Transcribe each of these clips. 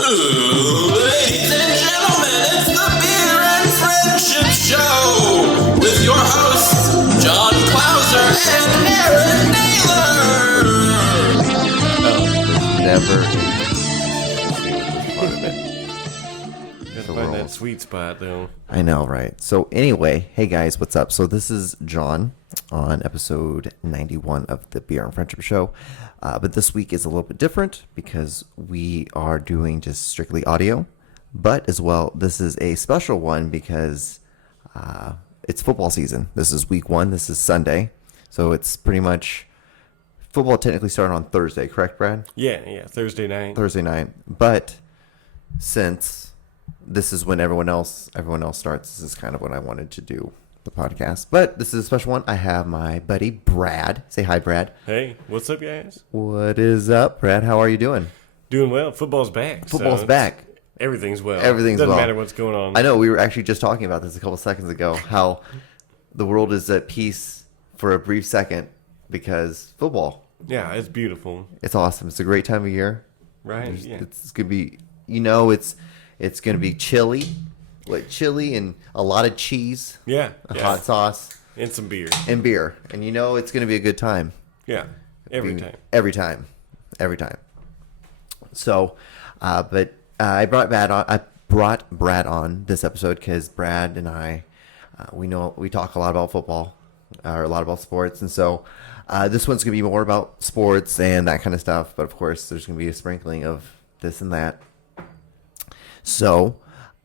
Ladies and gentlemen, it's the Beer and Friendship Show with your hosts, John Clauser and Aaron Naylor. Never. Gotta find that sweet spot, though. I know, right? So anyway, hey guys, what's up? So this is John on episode 91 of the Beer and Friendship Show. But this week is a little bit different because we are doing just strictly audio. But as well, this is a special one because it's football season. This is week 1. This is Sunday. So it's pretty much football technically started on Thursday, correct, Brad? Yeah, Thursday night. Thursday night. But since this is when everyone else starts, this is kind of when I wanted to do the podcast. But this is a special one. I have my buddy Brad. Say hi, Brad. Hey, what's up, guys? What is up, Brad? How are you doing? Doing well. Football's back. Football's back. Everything's well. Everything's Doesn't well. matter what's going on. I know. We were actually just talking about this a couple seconds ago, how the world is at peace for a brief second because football. Yeah, it's beautiful. It's awesome. It's a great time of year. Right? Yeah. It's going to be, it's going to be chilly. Chili and a lot of cheese. Yeah. Hot sauce. And some beer. And beer. And it's going to be a good time. Yeah. Every time. Every time. So, but I brought Brad on this episode because Brad and I, we talk a lot about football, or a lot about sports. And so this one's going to be more about sports and that kind of stuff. But of course, there's going to be a sprinkling of this and that. So,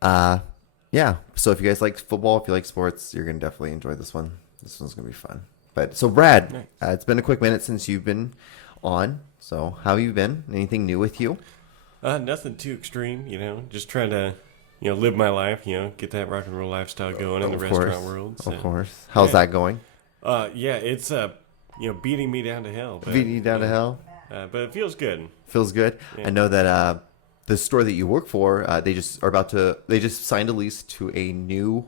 yeah. So if you guys like football, if you like sports, you're going to definitely enjoy this one. This one's going to be fun. But so Brad, nice. It's been a quick minute since you've been on. So how have you been? Anything new with you? Nothing too extreme, just trying to, live my life, get that rock and roll lifestyle going in the restaurant world. So. Of course. How's that going? Yeah, it's, beating me down to hell. But, Beating you down to hell? But it feels good. Feels good? Yeah. I know that the store that you work for, they just signed a lease to a new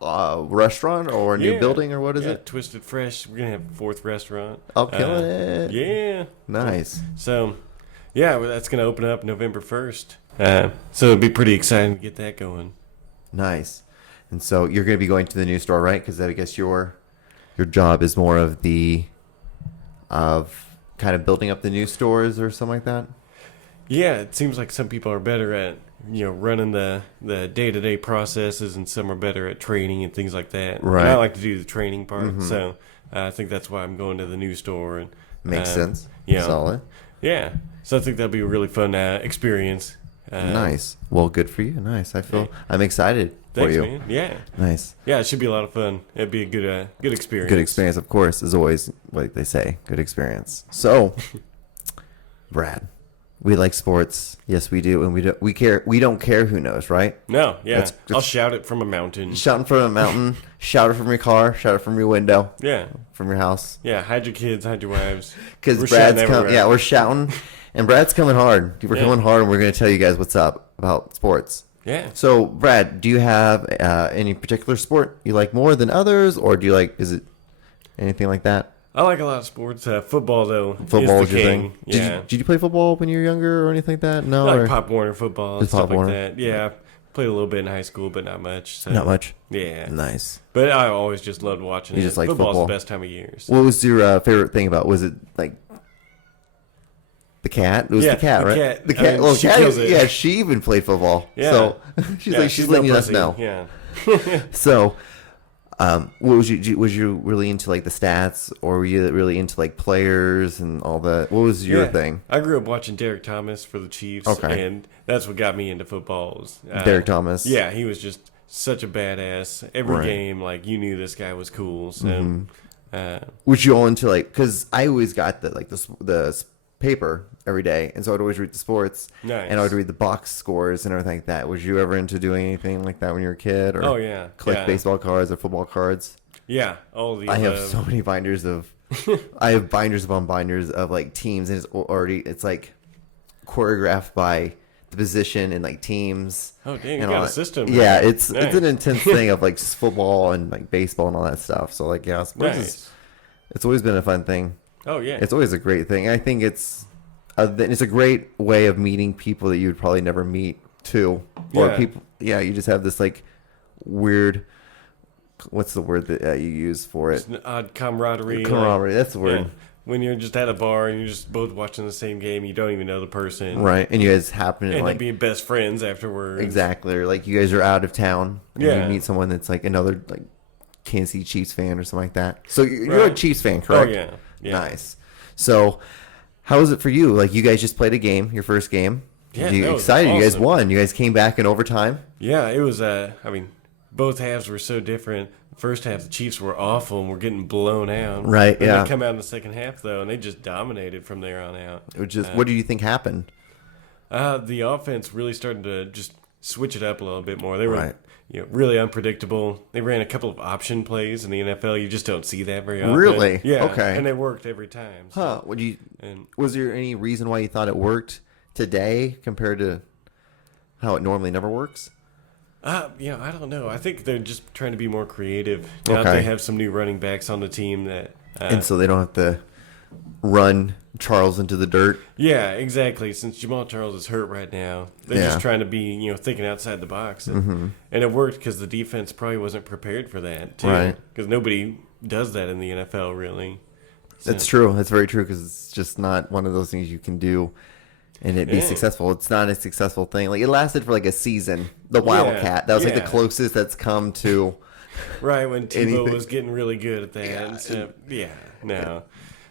restaurant or a new building, or what is it? Twisted Fresh. We're going to have a 4th restaurant. Oh, killing it. Yeah. Nice. So, yeah, that's going to open up November 1st. So it'll be pretty exciting to get that going. Nice. And so you're going to be going to the new store, right? Because I guess your job is more of kind of building up the new stores or something like that. Yeah, it seems like some people are better at running the day-to-day processes, and some are better at training and things like that. Right. And I like to do the training part, so I think that's why I'm going to the new store. And Makes sense. Yeah, Solid. Yeah, so I think that'll be a really fun experience. Nice. Well, good for you. Nice. I'm excited for Thanks, you. man. Yeah. Nice. Yeah, it should be a lot of fun. It'd be a good experience. Good experience, of course, is always what they say. Good experience. So, Brad, we like sports. Yes, we do, and we care. We don't care who knows, right? No, yeah. I'll shout it from a mountain. Shouting from a mountain. Shout it from your car. Shout it from your window. Yeah. From your house. Yeah. Hide your kids. Hide your wives. Because Brad's coming. Yeah, we're shouting, and Brad's coming hard. We're coming hard, and we're going to tell you guys what's up about sports. Yeah. So, Brad, do you have any particular sport you like more than others, or do you like? Is it anything like that? I like a lot of sports. Football, though, Football is the king. Yeah. Did you play football when you were younger or anything like that? No. I like Pop Warner football and Just stuff Pop like Warner? that. Yeah. Played a little bit in high school, but not much. So. Not much. Yeah. Nice. But I always just loved watching You it. just like Football's football. the best time of year. So. What was your favorite thing about? Was it like the cat? It was the cat, right? Cat. The cat. I mean, Well, she cat. kills it. Yeah, she even played football. Yeah. So she's letting no us pussy. know. Yeah. So, what was you really into, like the stats, or were you really into like players and all that? What was your thing? I grew up watching Derek Thomas for the Chiefs, and that's what got me into football. Derek Thomas. Yeah, he was just such a badass. Every game, like, you knew this guy was cool. So, Was you all into like? Because I always got the paper every day, and so I'd always read the sports, Nice. and I'd read the box scores and everything like that. Was you ever into doing anything like that when you were a kid, or Oh, yeah. collect Yeah. baseball cards or football cards? Yeah, all the I have above. so many binders of, I have binders upon binders of like teams, and it's like choreographed by the position and like teams. Oh, dang, you and got all a that. system. Yeah, man. it's an intense thing of like football and like baseball and all that stuff. So like, yeah, sports Nice. it's always been a fun thing. Oh, yeah. It's always a great thing. I think it's it's a great way of meeting people that you would probably never meet too. Or Yeah. people, yeah, you just have this like weird, what's the word that you use for it? It's an odd camaraderie. Camaraderie, that's the word. Yeah. When you're just at a bar and you're just both watching the same game, you don't even know the person. Right, and you guys happen to End up like being best friends afterwards. exactly, or like you guys are out of town and Yeah. you meet someone that's like another like Kansas City Chiefs fan or something like that. So you're a Right. Chiefs fan, Oh, correct? yeah. Nice. So how was it for you? Like you guys just played a game, your first game. Yeah, You that was excited? You guys awesome. won. You guys came back in overtime. Yeah, it was, I mean, both halves were so different. First half, the Chiefs were awful and were getting blown out. Right, Then yeah. They come out in the second half, though, and they just dominated from there on out. Which is, what do you think happened? The offense really started to just switch it up a little bit more. They were Right. really unpredictable. They ran a couple of option plays in the NFL. You just don't see that very often. Really? Yeah. Okay. And they worked every time. So. Huh? And Was there any reason why you thought it worked today compared to how it normally never works? I don't know. I think they're just trying to be more creative. Now that Okay. they have some new running backs on the team that. And so they don't have to run Charles into the dirt. Yeah, exactly. Since Jamal Charles is hurt right now, they're Yeah. just trying to be, thinking outside the box. And it worked because the defense probably wasn't prepared for that, too. Right. Because nobody does that in the NFL, really. So- That's true. That's very true because it's just not one of those things you can do and it be Yeah. successful. It's not a successful thing. Like it lasted for like a season. The Wildcat. That was like the yeah. closest that's come to. Right, when Tebow Anything. was getting really good at that. Yeah, So, no.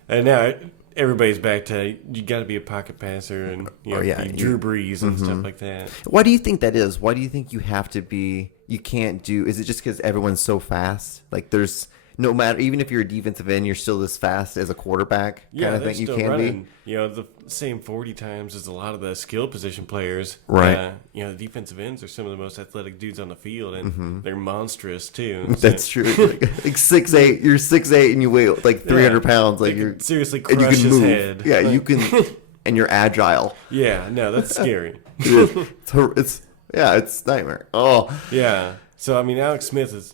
And now everybody's back to you got to be a pocket passer and be Drew Brees and stuff like that. Why do you think that is? Why do you think you have to be? You can't do. Is it just because everyone's so fast? Like there's no matter. Even if you're a defensive end, you're still this fast as a quarterback. Yeah, kind of they're thing. You still can running, be. the same 40 times as a lot of the skill position players. Right. The defensive ends are some of the most athletic dudes on the field, and they're monstrous too. That's true. Like 6'8", you're 6'8", and you weigh like 300 pounds. Like They you're could seriously and you crush can his move. head. Yeah, Like- you can, and you're agile. Yeah, no, that's scary. It's nightmare. Oh, Yeah. So I mean, Alex Smith is,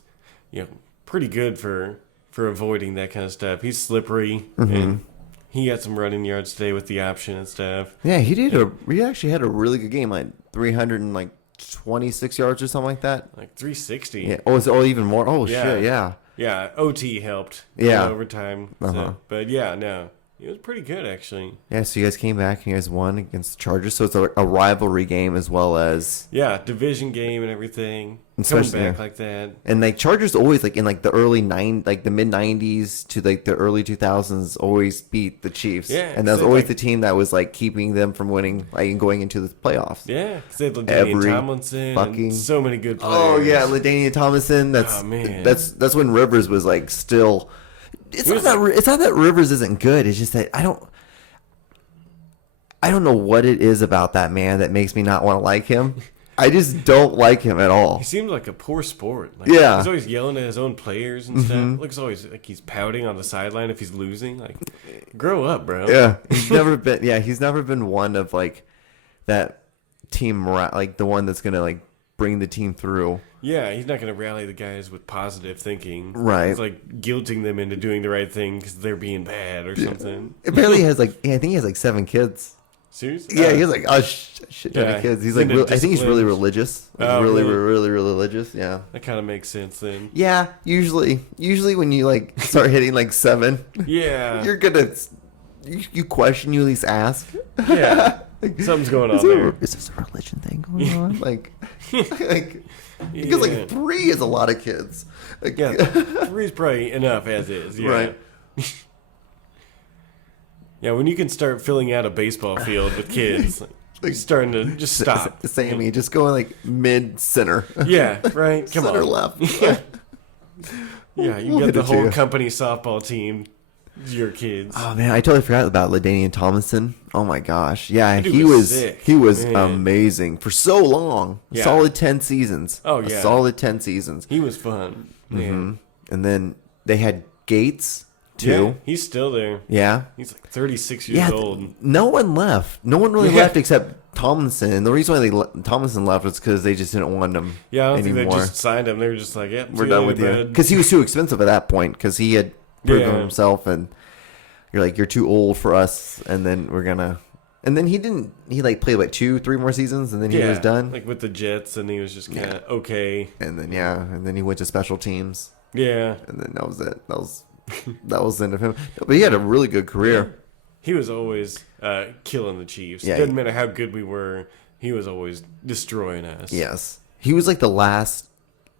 pretty good for avoiding that kind of stuff. He's slippery, and he got some running yards today with the option and stuff. yeah, he actually had a really good game, like 326 yards or something like that. Like 360. Yeah. Even more. Oh shit, yeah. Yeah, OT helped. Yeah. Overtime. Uh-huh. So, but yeah, no, it was pretty good actually. Yeah, so you guys came back and you guys won against the Chargers. So it's a rivalry game as well as Yeah, division game and everything. Especially- Coming back yeah. like that. and like Chargers always like in like the the mid 90s to like the early 2000s always beat the Chiefs. Yeah, and that was so, always like- the team that was like keeping them from winning like and going into the playoffs. Yeah, they had Every LaDainian Tomlinson fucking- and so many good players. Oh yeah, LaDainian Tomlinson. Oh, man. That's when Rivers was like still. It's not that Rivers isn't good. It's just that I don't know what it is about that man that makes me not want to like him. I just don't like him at all. He seemed like a poor sport. Like, Yeah. He's always yelling at his own players and stuff. Looks always like he's pouting on the sideline if he's losing. Like, grow up, bro. Yeah, he's never been. Yeah, he's never been one of like that team morale, like the one that's gonna like bring the team through. Yeah, he's not going to rally the guys with positive thinking. Right. He's like guilting them into doing the right thing because they're being bad or something. Apparently, he has like I think he has like 7 kids. Seriously? Yeah, he has like a shit ton Yeah, of kids. He's he's like, into I think he's really disciplines. religious. He's Oh, really, really? really, really religious. Yeah. That kind of makes sense then. Yeah. Usually when you like start hitting like 7, Yeah. you're gonna you question. You at least ask. Yeah. Something's going on there. Is this a religion thing going on? Like, because Yeah. like 3 is a lot of kids. Like, Yeah, 3 is probably enough as is. Yeah. Right. Yeah, when you can start filling out a baseball field with kids, like starting to just stop. Sammy, just going like mid center. Yeah, right. Come Center on. left. Yeah, you We'll got hit the it to whole you. company softball team. Your kids. Oh man, I totally forgot about LaDainian Tomlinson. Oh my gosh, yeah, That dude he was was sick, he was man. amazing for so long. Yeah. Solid 10 seasons. Oh, A yeah. solid 10 seasons. He was fun. Man. And then they had Gates Yeah, too. he's still there. Yeah, He's like 36 years yeah. old. No one left. No one really Yeah. left except Tomlinson. And the reason why Tomlinson left was because they just didn't want him Yeah, I don't think anymore. they just signed him. They were just like, yep, We're done with you bud. because he was too expensive at that point because he had proven Yeah. himself and you're like you're too old for us and then we're gonna And then he didn't. He like played like 2-3 more seasons, and then he was done. Like with the Jets, and he was just kind of okay. And then he went to special teams. Yeah, And then that was it. That was the end of him. But he had a really good career. he was always killing the Chiefs. Yeah, Doesn't matter how good we were, he was always destroying us. Yes, he was like the last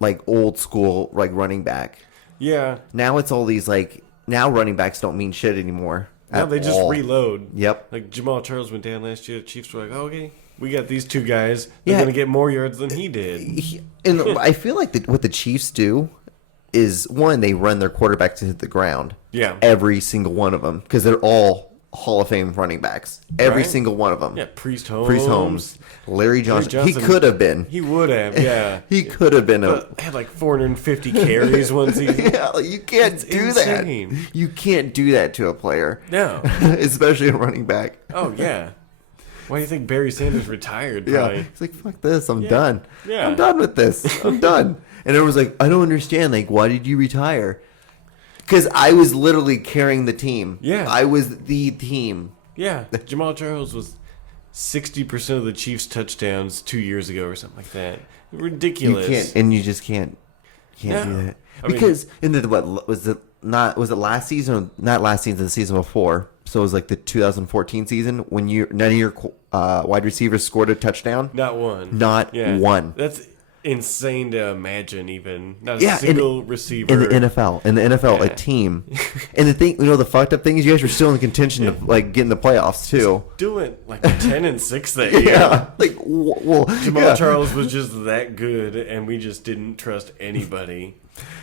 like old school like running back. Yeah. Now it's all these like now running backs don't mean shit anymore. Now they just reload. Yep. Like Jamal Charles went down last year. The Chiefs were like, oh, okay, we got these two guys. Yeah. They're going to get more yards than he did. And I feel like what the Chiefs do is, one, they run their quarterbacks to hit the ground. Yeah. Every single one of them. Because they're all Hall of Fame running backs. Every Right? single one of them. Yeah, Priest Holmes. Priest Holmes. Larry Johnson. He Johnson. could have been. He would have, yeah. He could have been a... But had like 450 carries one season. Yeah, like, you can't do insane. that. You can't do that to a player. No. Especially a running back. Oh, yeah. Why do you think Barry Sanders retired? Yeah. Probably? He's like, fuck this. I'm done. Yeah. I'm done with this. I'm done. And everyone's like, I don't understand. Like, why did you retire? Because I was literally carrying the team. Yeah. I was the team. Yeah. Jamal Charles was 60% of the Chiefs' touchdowns 2 years ago or something like that. Ridiculous. You can't, and you just can't do No. that. I mean- Because in the what was it last season? Or not last season, the season before. So it was like the 2014 season when none of your wide receivers scored a touchdown. Not one. Not one. That's insane to imagine. Even not a Yeah, single receiver In the NFL, Yeah. a team. And the thing, the fucked up thing is, you guys were still in contention to like get in the playoffs too. doing like 10-6 that year. Yeah, like well, Jamal yeah. Charles was just that good, and we just didn't trust anybody.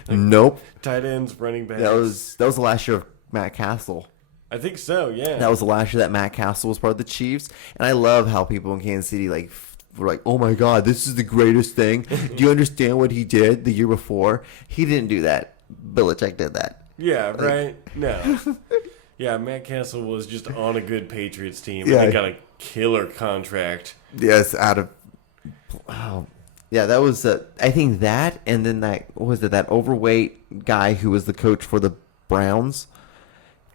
Nope. Tight ends, running backs. That was the last year of Matt Castle. I think so. Yeah. That was the last year that Matt Castle was part of the Chiefs, and I love how people in Kansas City were like, "Oh my God, this is the greatest thing." Do you understand what he did the year before? He didn't do that. Belichick did that. Yeah. Right. No. Yeah. Matt Castle was just on a good Patriots team. Yeah. And he got a killer contract. Yes, wow. Yeah, that was I think that, and then that overweight guy who was the coach for the Browns.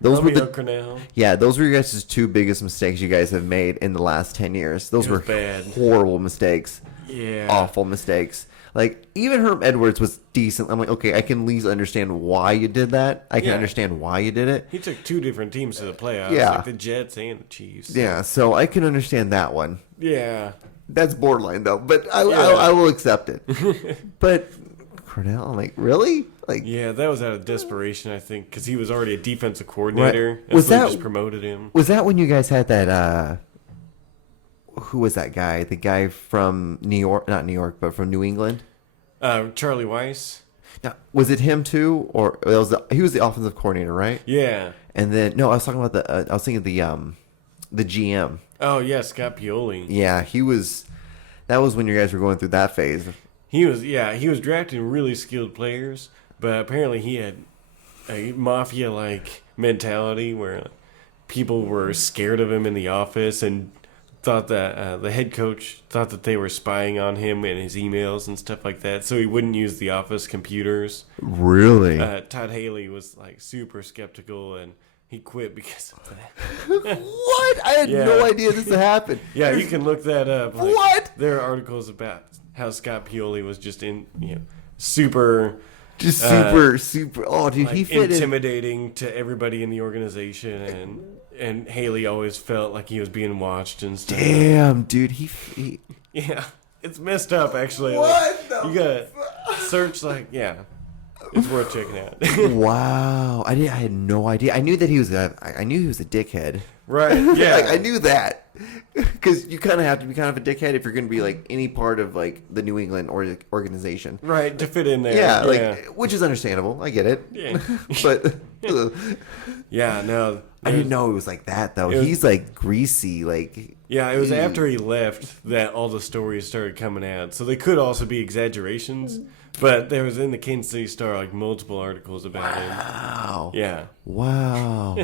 Those Romeo were Cornell. those were your guys' two biggest mistakes you guys have made in the last 10 years. Those were bad. horrible mistakes. Yeah. Awful mistakes. Like, even Herm Edwards was decent. I'm like, okay, I can at least understand why you did that. I can Yeah. understand why you did it. He took two different teams to the playoffs. Yeah. Like the Jets and the Chiefs. Yeah, so I can understand that one. Yeah. That's borderline, though, but I will accept it. But Cornell, I'm like, really? Like, Yeah, that was out of desperation, I think, because he was already a defensive coordinator. Right. And Was so they that- just promoted him? was that when you guys had that, who was that guy? The guy from New York, not New York, but from New England? Charlie Weiss? Now, was it him too? Or he was the offensive coordinator, right? Yeah. And then, no, I was talking about I was thinking the GM. Oh, yeah, Scott Pioli. Yeah, that was when you guys were going through that phase. He was drafting really skilled players, but apparently he had a mafia-like mentality where people were scared of him in the office and thought that the head coach thought that they were spying on him and his emails and stuff like that, so he wouldn't use the office computers. Really? Todd Haley was like super skeptical, and he quit because of that. What? I had Yeah. no idea this had happened. Yeah, you can look that up. Like, What? There are articles about how Scott Pioli was just super Just super. Oh, dude, like, he fit in. intimidating to everybody in the organization, and Haley always felt like he was being watched and stuff. Damn, dude, he Yeah, it's messed up actually. What Like, the you gotta search it's worth checking out. wow. I had no idea. I knew that he was a dickhead. Right? Yeah. Like, I knew that. Because you kind of have to be kind of a dickhead if you're going to be like any part of like the New England organization. Right, to fit in there. Yeah, which is understandable. I get it. Yeah. But Yeah, no. I didn't know it was like that though. It was- He's like greasy, like Yeah, it was after he left that all the stories started coming out. So they could also be exaggerations, but there was in the Kansas City Star like multiple articles about him. wow. Yeah. Wow.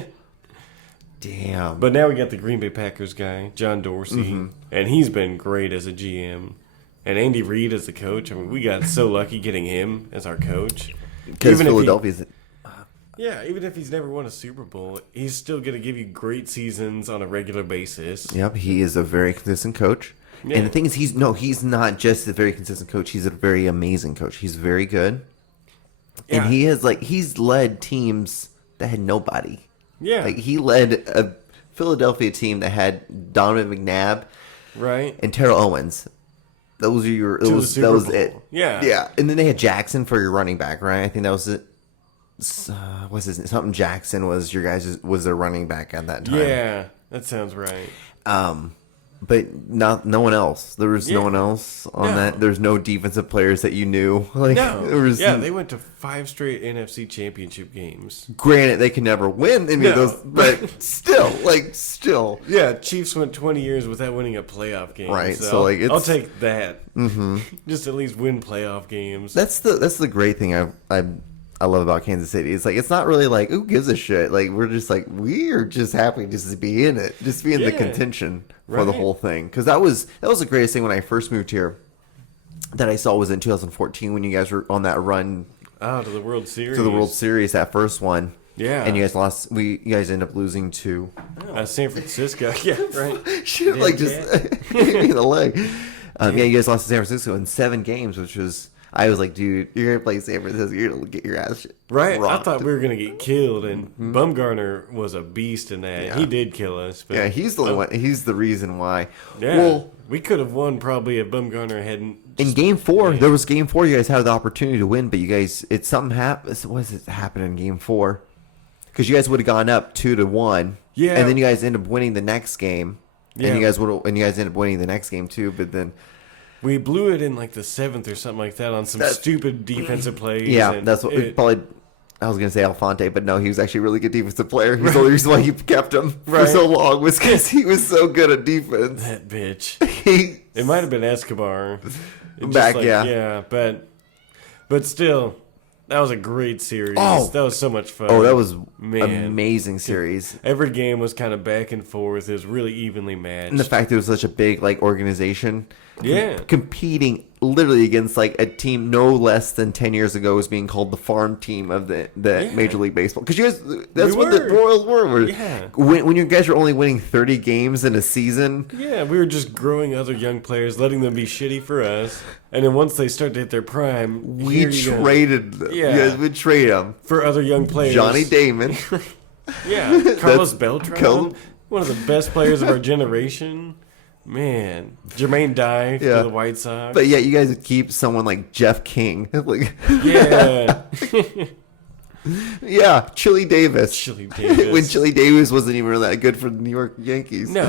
Damn. But now we got the Green Bay Packers guy, John Dorsey, Mm-hmm. and he's been great as a GM. And Andy Reid as the coach. I mean, we got so lucky getting him as our coach. Because Even if he- Philadelphia's Yeah, even if he's never won a Super Bowl, he's still going to give you great seasons on a regular basis. Yep, he is a very consistent coach. Yeah. And the thing is, he's not just a very consistent coach. He's a very amazing coach. He's very good. Yeah. And he's led teams that had nobody. Yeah. Like, he led a Philadelphia team that had Donovan McNabb Right. and Terrell Owens. Those are your. To the Super that was Bowl. it. Yeah. Yeah. And then they had Jackson for your running back, right? I think that was it. What's his name? Something Jackson was was their running back at that time. Yeah, that sounds right. But no one else. There was no one else on that. There's no defensive players that you knew. Like, No. there was, They went to 5 straight NFC Championship games. Granted, they can never win any of those, but still. Yeah, Chiefs went 20 years without winning a playoff game. Right, So, so, like, I'll take that. Mm-hmm. Just at least win playoff games. That's the great thing I love about Kansas City. It's like, it's not really like, who gives a shit? Like, we're just like, we're just happy just to be in it, just be in the contention for the whole thing. Because that was the greatest thing when I first moved here that I saw was in 2014 when you guys were on that run to the World Series. that first one. Yeah. And you guys lost. You guys ended up losing to San Francisco. Yeah, right. shit, like just hit me in the leg. You guys lost to San Francisco in 7 games, which was. I was like, dude, you're gonna play San Francisco. You're gonna get your ass right. rocked. I thought we were gonna get killed, and Bumgarner was a beast in that. Yeah. He did kill us. But, Yeah, he's the one. He's the reason why. Yeah, Well, we could have won probably if Bumgarner hadn't. in Game 4, there was Game 4. You guys had the opportunity to win, but you guys, something happened. What happened in Game 4? Because you guys would have gone up 2-1. Yeah. And then you guys ended up winning the next game. Yeah. And you guys ended up winning the next game too. But then. We blew it in like the 7th or something like that on some stupid defensive plays. Yeah, and that's what probably. I was gonna say Alfonte, but no, he was actually a really good defensive player. He's the only reason why he kept him for so long was because he was so good at defense. That bitch. He, It might have been Escobar. Yeah, but still, that was a great series. Oh. That was so much fun. Oh, that was Man. amazing series. Every game was kind of back and forth. It was really evenly matched. And the fact that it was such a big organization, competing literally against like a team no less than 10 years ago was being called the farm team of the Major League Baseball. Because you guys, that's what the Royals were. Yeah. When you guys were only winning 30 games in a season. Yeah, we were just growing other young players, letting them be shitty for us. And then once they start to hit their prime, We traded them. Yeah. You guys would trade them. for other young players. Johnny Damon. Yeah, Carlos That's- Beltran, one of the best players of our generation. Man, Jermaine Dye for Yeah. the White Sox. But yeah, you guys would keep someone like Jeff King. Like, Yeah, yeah, Chili Davis. Chili Davis. When Chili Davis wasn't even that good for the New York Yankees. No.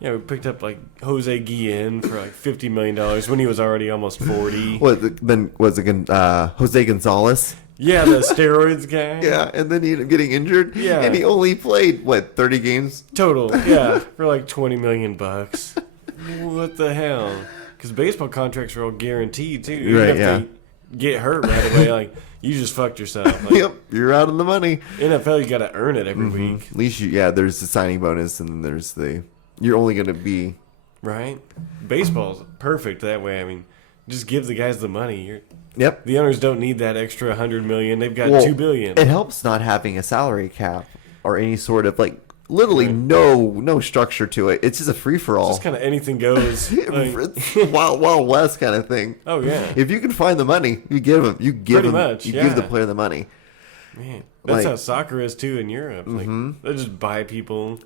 Yeah, we picked up like Jose Guillen for like $50 million when he was already almost 40. Then was it Jose Gonzalez? Yeah, the steroids guy. Yeah, and then he ended up getting injured. Yeah. And he only played 30 games? Total, yeah, for like $20 million. What the hell? Because baseball contracts are all guaranteed too. Even Right, if yeah. they get hurt right away, like you just fucked yourself. Like, Yep, you're out of the money. NFL, you got to earn it every week, At least there's the signing bonus, and then there's you're only going to be. right? Baseball's perfect that way. I mean, just give the guys the money. Yep. The owners don't need that extra $100 million. They've got Well, $2 billion. It helps not having a salary cap or any sort of literally no structure to it. It's just a free for all. Just kind of anything goes. Like, It's Wild West kind of thing. oh yeah, If you can find the money, you give them. You give Pretty them. much, you yeah. give the player the money. man, that's like- how soccer is too in Europe. Like they just buy people,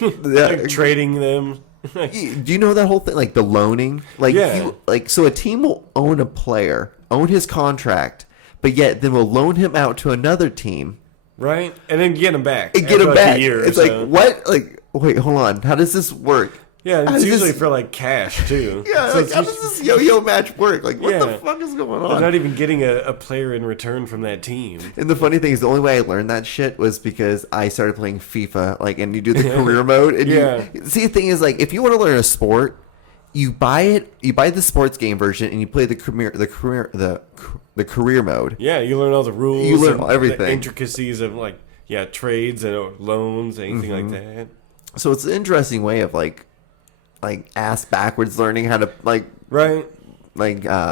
Yeah. like trading them. Do you know that whole thing, like the loaning? Yeah. So a team will own a player, own his contract, but yet then will loan him out to another team Right, and then get them back. and get after him like back. A year or It's so. like what? Like wait, hold on. How does this work? Yeah, How it's does usually this- for like cash too. Yeah, So like, it's how usually- does this yo-yo match work? Like what the Yeah. fuck is going they're on? not even getting a player in return from that team. And the funny thing is, the only way I learned that shit was because I started playing FIFA, and you do the career mode. And Yeah. see, the thing is, if you want to learn a sport, you buy the sports game version, and you play the career mode. Yeah, you learn all the rules. You learn and everything. the intricacies of trades and loans, anything Mm-hmm. like that. So it's an interesting way of ass backwards learning how to Right.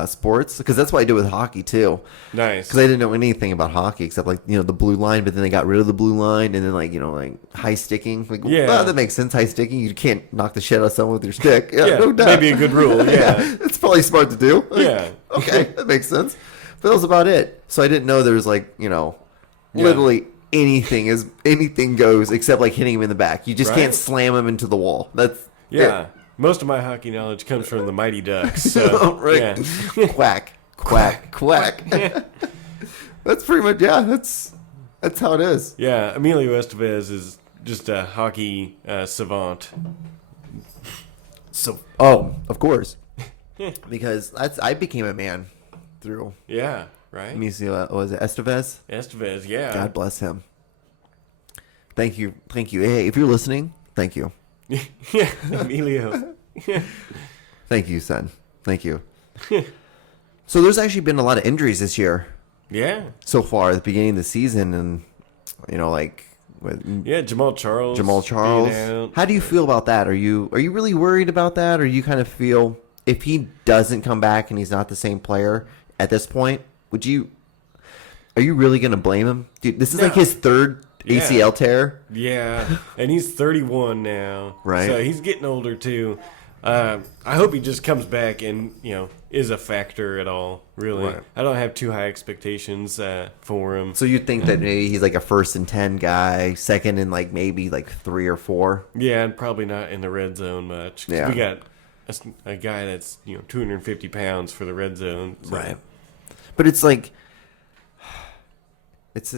sports, because that's what I did with hockey too. Nice. Because I didn't know anything about hockey except the blue line, but then they got rid of the blue line, and then high sticking. Well, that makes sense. High sticking, you can't knock the shit out of someone with your stick. Yeah, no doubt. Maybe a good rule. Yeah. It's probably smart to do. Yeah. Okay, that makes sense. But that was about it. So I didn't know there was literally anything goes except hitting him in the back. You just can't slam him into the wall. That's it. Most of my hockey knowledge comes from the Mighty Ducks. So, right. Yeah. Quack, quack, quack. That's pretty much that's how it is. Yeah, Emilio Estevez is just a hockey savant. So, of course, because I became a man through. Yeah, right. Was it Estevez? Estevez, yeah. God bless him. Thank you. Hey, if you're listening, thank you. Yeah, Emilio. Thank you, son. Thank you. So there's actually been a lot of injuries this year. Yeah. So far at the beginning of the season, and Jamal Charles. Being out. How do you feel about that? Are you really worried about that, or you kind of feel if he doesn't come back and he's not the same player at this point, are you really going to blame him? Dude, this is his third ACL tear. Yeah, and he's 31 now. Right. So he's getting older too. I hope he just comes back and, is a factor at all, really. Right. I don't have too high expectations for him. So you think that maybe he's a 1st and 10 guy, second and maybe 3 or 4? Yeah, and probably not in the red zone much. 'Cause Yeah. we got a guy that's 250 pounds for the red zone. So. Right. But it's it's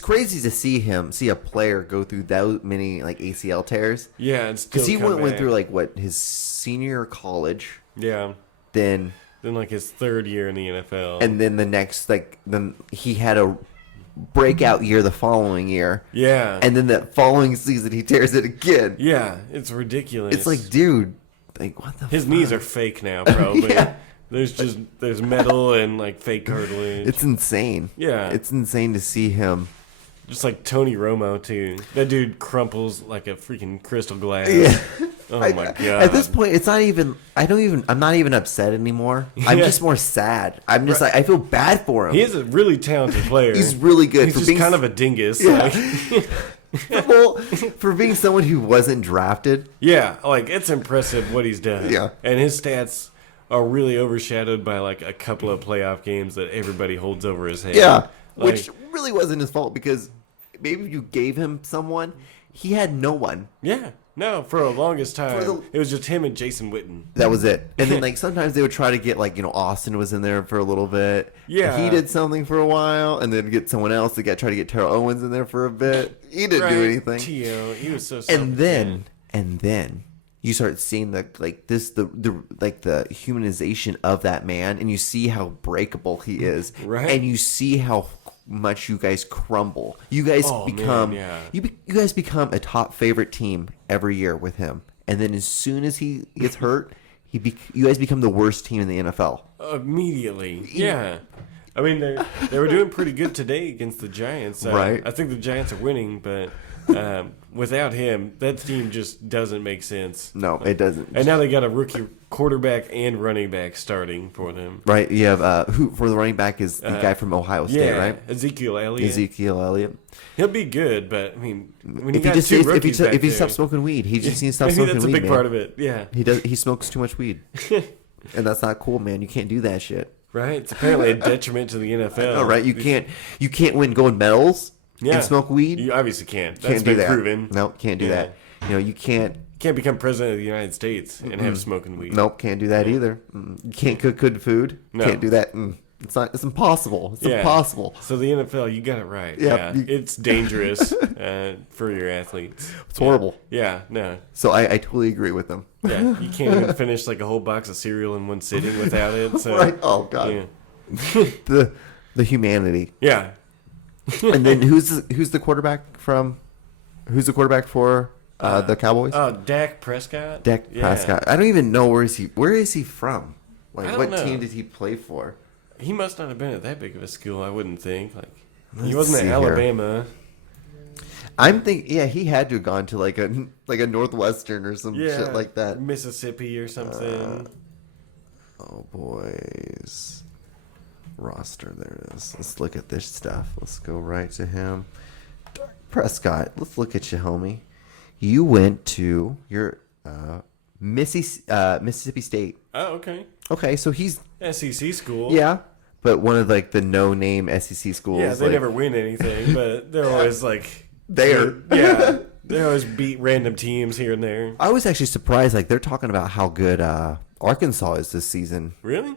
crazy to see a player go through that many ACL tears. Yeah, and still because he went back. through his senior year of college. Yeah. Then his 3rd year in the NFL. And then the next then he had a breakout year the following year. Yeah. And then the following season he tears it again. Yeah, it's ridiculous. It's dude, what the his fuck? knees are fake now, probably. Yeah. There's metal and fake cartilage. It's insane. Yeah. It's insane to see him. Just like Tony Romo too. That dude crumples like a freaking crystal glass. Yeah. Oh my god. At this point, it's not even. I'm not even upset anymore. I'm just more sad. I'm just I feel bad for him. He is a really talented player. He's really good. He's just kind of a dingus. Yeah. Well, for being someone who wasn't drafted. Yeah, it's impressive what he's done. Yeah. And his stats are really overshadowed by a couple of playoff games that everybody holds over his head. Yeah. Which really wasn't his fault, because maybe you gave him someone, he had no one. Yeah. No, for the longest time, it was just him and Jason Witten. That was it. And then sometimes they would try to get Austin was in there for a little bit. Yeah. He did something for a while, and then get someone else to try to get Terrell Owens in there for a bit. He didn't do anything. T.O., he was so And then you start seeing the humanization of that man, and you see how breakable he is. Right. And you see how much you guys crumble. You guys you guys become a top favorite team every year with him, and then as soon as he gets hurt, you guys become the worst team in the NFL immediately. Yeah, I mean they were doing pretty good today against the Giants. Right. I think the Giants are winning, but without him, that team just doesn't make sense. No, it doesn't. And now they got a rookie quarterback and running back starting for them. Right. You have who for the running back is the guy from Ohio State, right? Ezekiel Elliott. He'll be good, but I mean, when if he stops smoking weed, he just needs to stop smoking weed. That's a big part of it. Yeah. He smokes too much weed, and that's not cool, man. You can't do that shit. Right. It's apparently a detriment to the NFL. All right. You can't win gold medals. Yeah. And smoke weed? You obviously can't. That's Can't been do that. proven. Nope, can't do that. You can't. You can't become president of the United States and have smoking weed. Nope, can't do that either. You can't cook good food. No. Can't do that. It's not. It's impossible. It's impossible. So the NFL, you got it right. Yeah. It's dangerous for your athletes. It's horrible. Yeah, no. So I totally agree with them. Yeah, you can't even finish a whole box of cereal in one sitting without it. So, right. Oh God. Yeah. the humanity. Yeah. And then who's the quarterback from? Who's the quarterback for the Cowboys? Oh, Dak Prescott. Dak Prescott. I don't even know where is he from? I What don't know. team did he play for? He must not have been at that big of a school. I wouldn't think. He Let's wasn't see at here. Alabama. I'm thinking, he had to have gone to a Northwestern or some shit like that. Mississippi or something. Oh, boys. Roster, there it is. Let's look at this stuff. Let's go right to him. Dak Prescott, let's look at you, homie. You went to your Mississippi State. Oh, okay. Okay, so he's SEC school. yeah, but one of like the no-name SEC schools. Yeah, they like, never win anything, but they're always like there. Yeah, they always beat random teams here and there. I was actually surprised. Like they're talking about how good Arkansas is this season, Really?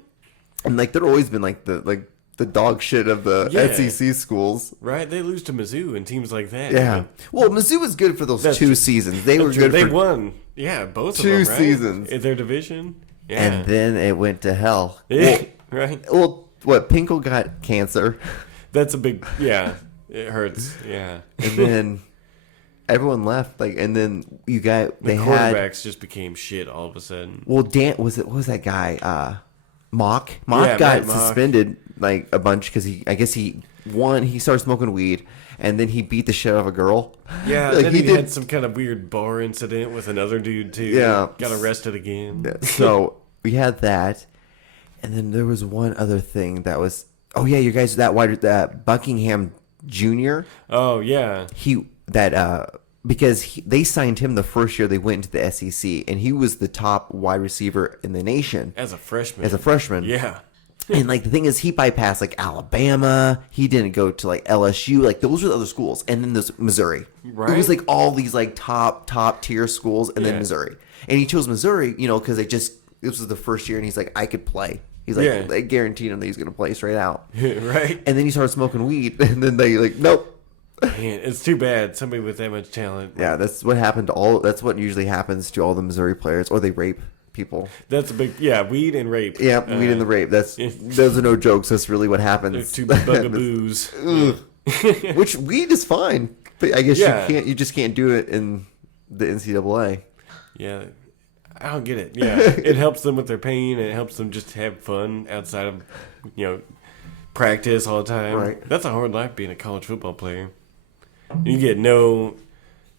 and like they've always been like the dog shit of the Yeah. SEC schools. Right? They lose to Mizzou and teams like that. Yeah. Well, Mizzou was good for those That's two true. seasons. They were good They for won. Yeah, both two of them, right? seasons. In their division. Yeah. And then it went to hell. Right? Well, what, Pinkel got cancer, That's a big, yeah. It hurts. Yeah. and then everyone left. Like, and then you got The they had quarterbacks just became shit all of a sudden. well, Dan was it? What was that guy? Mock Yeah, got Matt Mock. suspended like a bunch because I guess he started smoking weed and then he beat the shit out of a girl. Yeah, like then he had some kind of weird bar incident with another dude too. Yeah. Got arrested again. Yeah, so we had that, and then there was one other thing that was. Oh yeah, you guys that Buckingham Jr. Oh yeah. Because they signed him the first year they went into the SEC, and he was the top wide receiver in the nation As a freshman. Yeah. And like the thing is, he bypassed like Alabama. He didn't go to like LSU. Like those were the other schools, and then there's Missouri. It was Right. like all these like top tier schools, and then Yeah. Missouri. And he chose Missouri, because this was the first year, and he's like, I could play. He's like, Yeah. they guaranteed him that he's gonna play straight out. Right? And then he started smoking weed, and then they like, nope. Man, it's too bad somebody with that much talent. Yeah, that's what happened to all. That's what usually happens to all the Missouri players, or they rape people. That's a big, weed and rape. Yeah, weed and the rape. Those are no jokes. That's really what They're happens. two bugaboos. Which weed is fine, but I guess Yeah. you just can't do it in the NCAA. Yeah. I don't get it. Yeah. It helps them with their pain and it helps them just have fun outside of, practice all the time. Right. That's a hard life being a college football player. You get no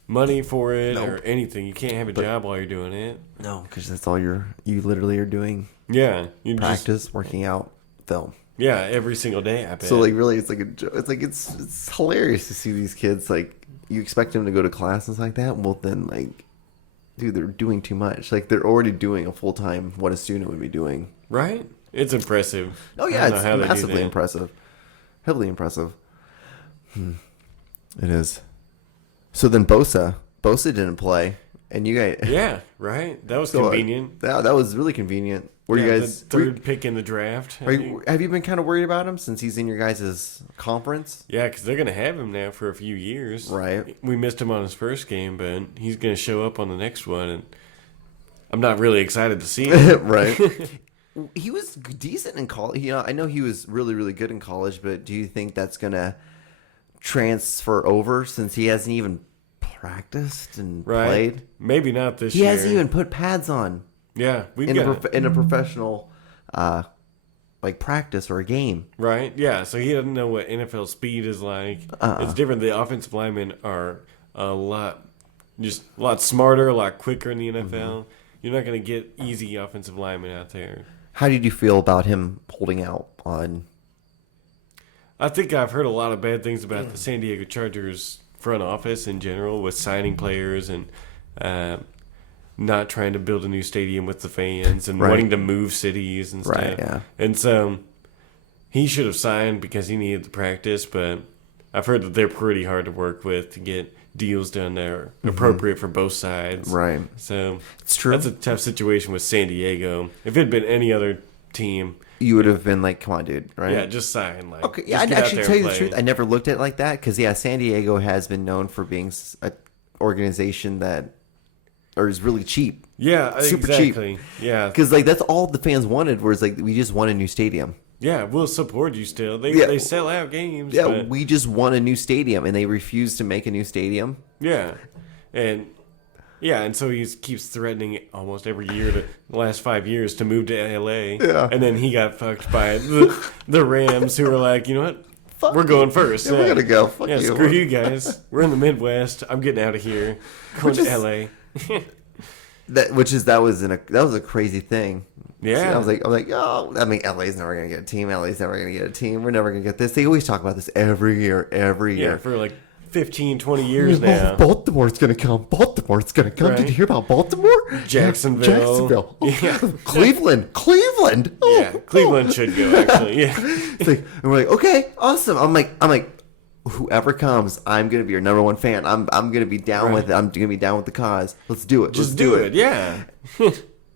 money for it or anything. You can't have a job while you're doing it. No, because that's all you literally are doing. Yeah. You Practice, working out, film. every single day, I bet. So like really, it's like a joke. It's like it's hilarious to see these kids like you expect them to go to classes like that. Well, then like, dude, they're doing too much. Like they're already doing a full time what a student would be doing. Right? It's impressive. Oh I yeah, don't know it's how they do massively that. impressive, heavily impressive. It is. So then Bosa didn't play, and you guys. Yeah, right. That was So, convenient. That was really convenient. Were you guys the third pick in the draft? have you been kind of worried about him since he's in your guys' conference? Yeah, because they're gonna have him now for a few years. Right. We missed him on his first game, but he's gonna show up on the next one, and I'm not really excited to see him. Right. He was decent in college. I know he was really, really good in college, but do you think that's gonna transfer over since he hasn't even practiced and played? Maybe not this He year. hasn't even put pads on Yeah, we've in got a professional like practice or a game. right. Yeah, so he doesn't know what NFL speed is like. It's different. The offensive linemen are a lot smarter, a lot quicker in the NFL. Mm-hmm. You're not gonna get easy offensive linemen out there. How did you feel about him holding out on? I think I've heard a lot of bad things about the San Diego Chargers front office in general with signing players and not trying to build a new stadium with the fans and Right. wanting to move cities and stuff. Right, yeah. And so he should have signed because he needed the practice, but I've heard that they're pretty hard to work with to get deals done that are appropriate for both sides. Right. So It's true. that's a tough situation with San Diego. If it had been any other team, You would have been like, "Come on, dude!" Right? yeah, just sign. Like, Okay, yeah, just I get out actually there tell and you the play. truth. I never looked at it like that because San Diego has been known for being an organization that is really cheap. Yeah, Super cheap. exactly. Yeah, Because like that's all the fans wanted was like we just want a new stadium. yeah, we'll support you still. They Yeah. they sell out games. Yeah, but, we just want a new stadium, and they refuse to make a new stadium. yeah, and so he keeps threatening almost every year the last 5 years to move to LA. Yeah. And then he got fucked by the Rams, who were like, you know what? Fuck We're you. going first. Yeah, we're gonna go. Fuck yeah, you. screw you guys. We're in the Midwest. I'm getting out of here. Going to LA. That was a crazy thing Yeah. So I was like, oh, I mean, LA's never gonna get a team. LA's never gonna get a team. We're never gonna get this. They always talk about this every year. Yeah, for like 15, 20 years now. Baltimore's gonna come. Baltimore's gonna come. Right. Did you hear about Baltimore? Jacksonville. Oh, Yeah. Cleveland. Oh, Yeah, Cleveland should go, actually. Yeah. It's like, and we're like, okay, awesome. I'm like, whoever comes, I'm gonna be your number one fan. I'm gonna be down with it. I'm gonna be down with the cause. Let's do it. Just do it. Yeah.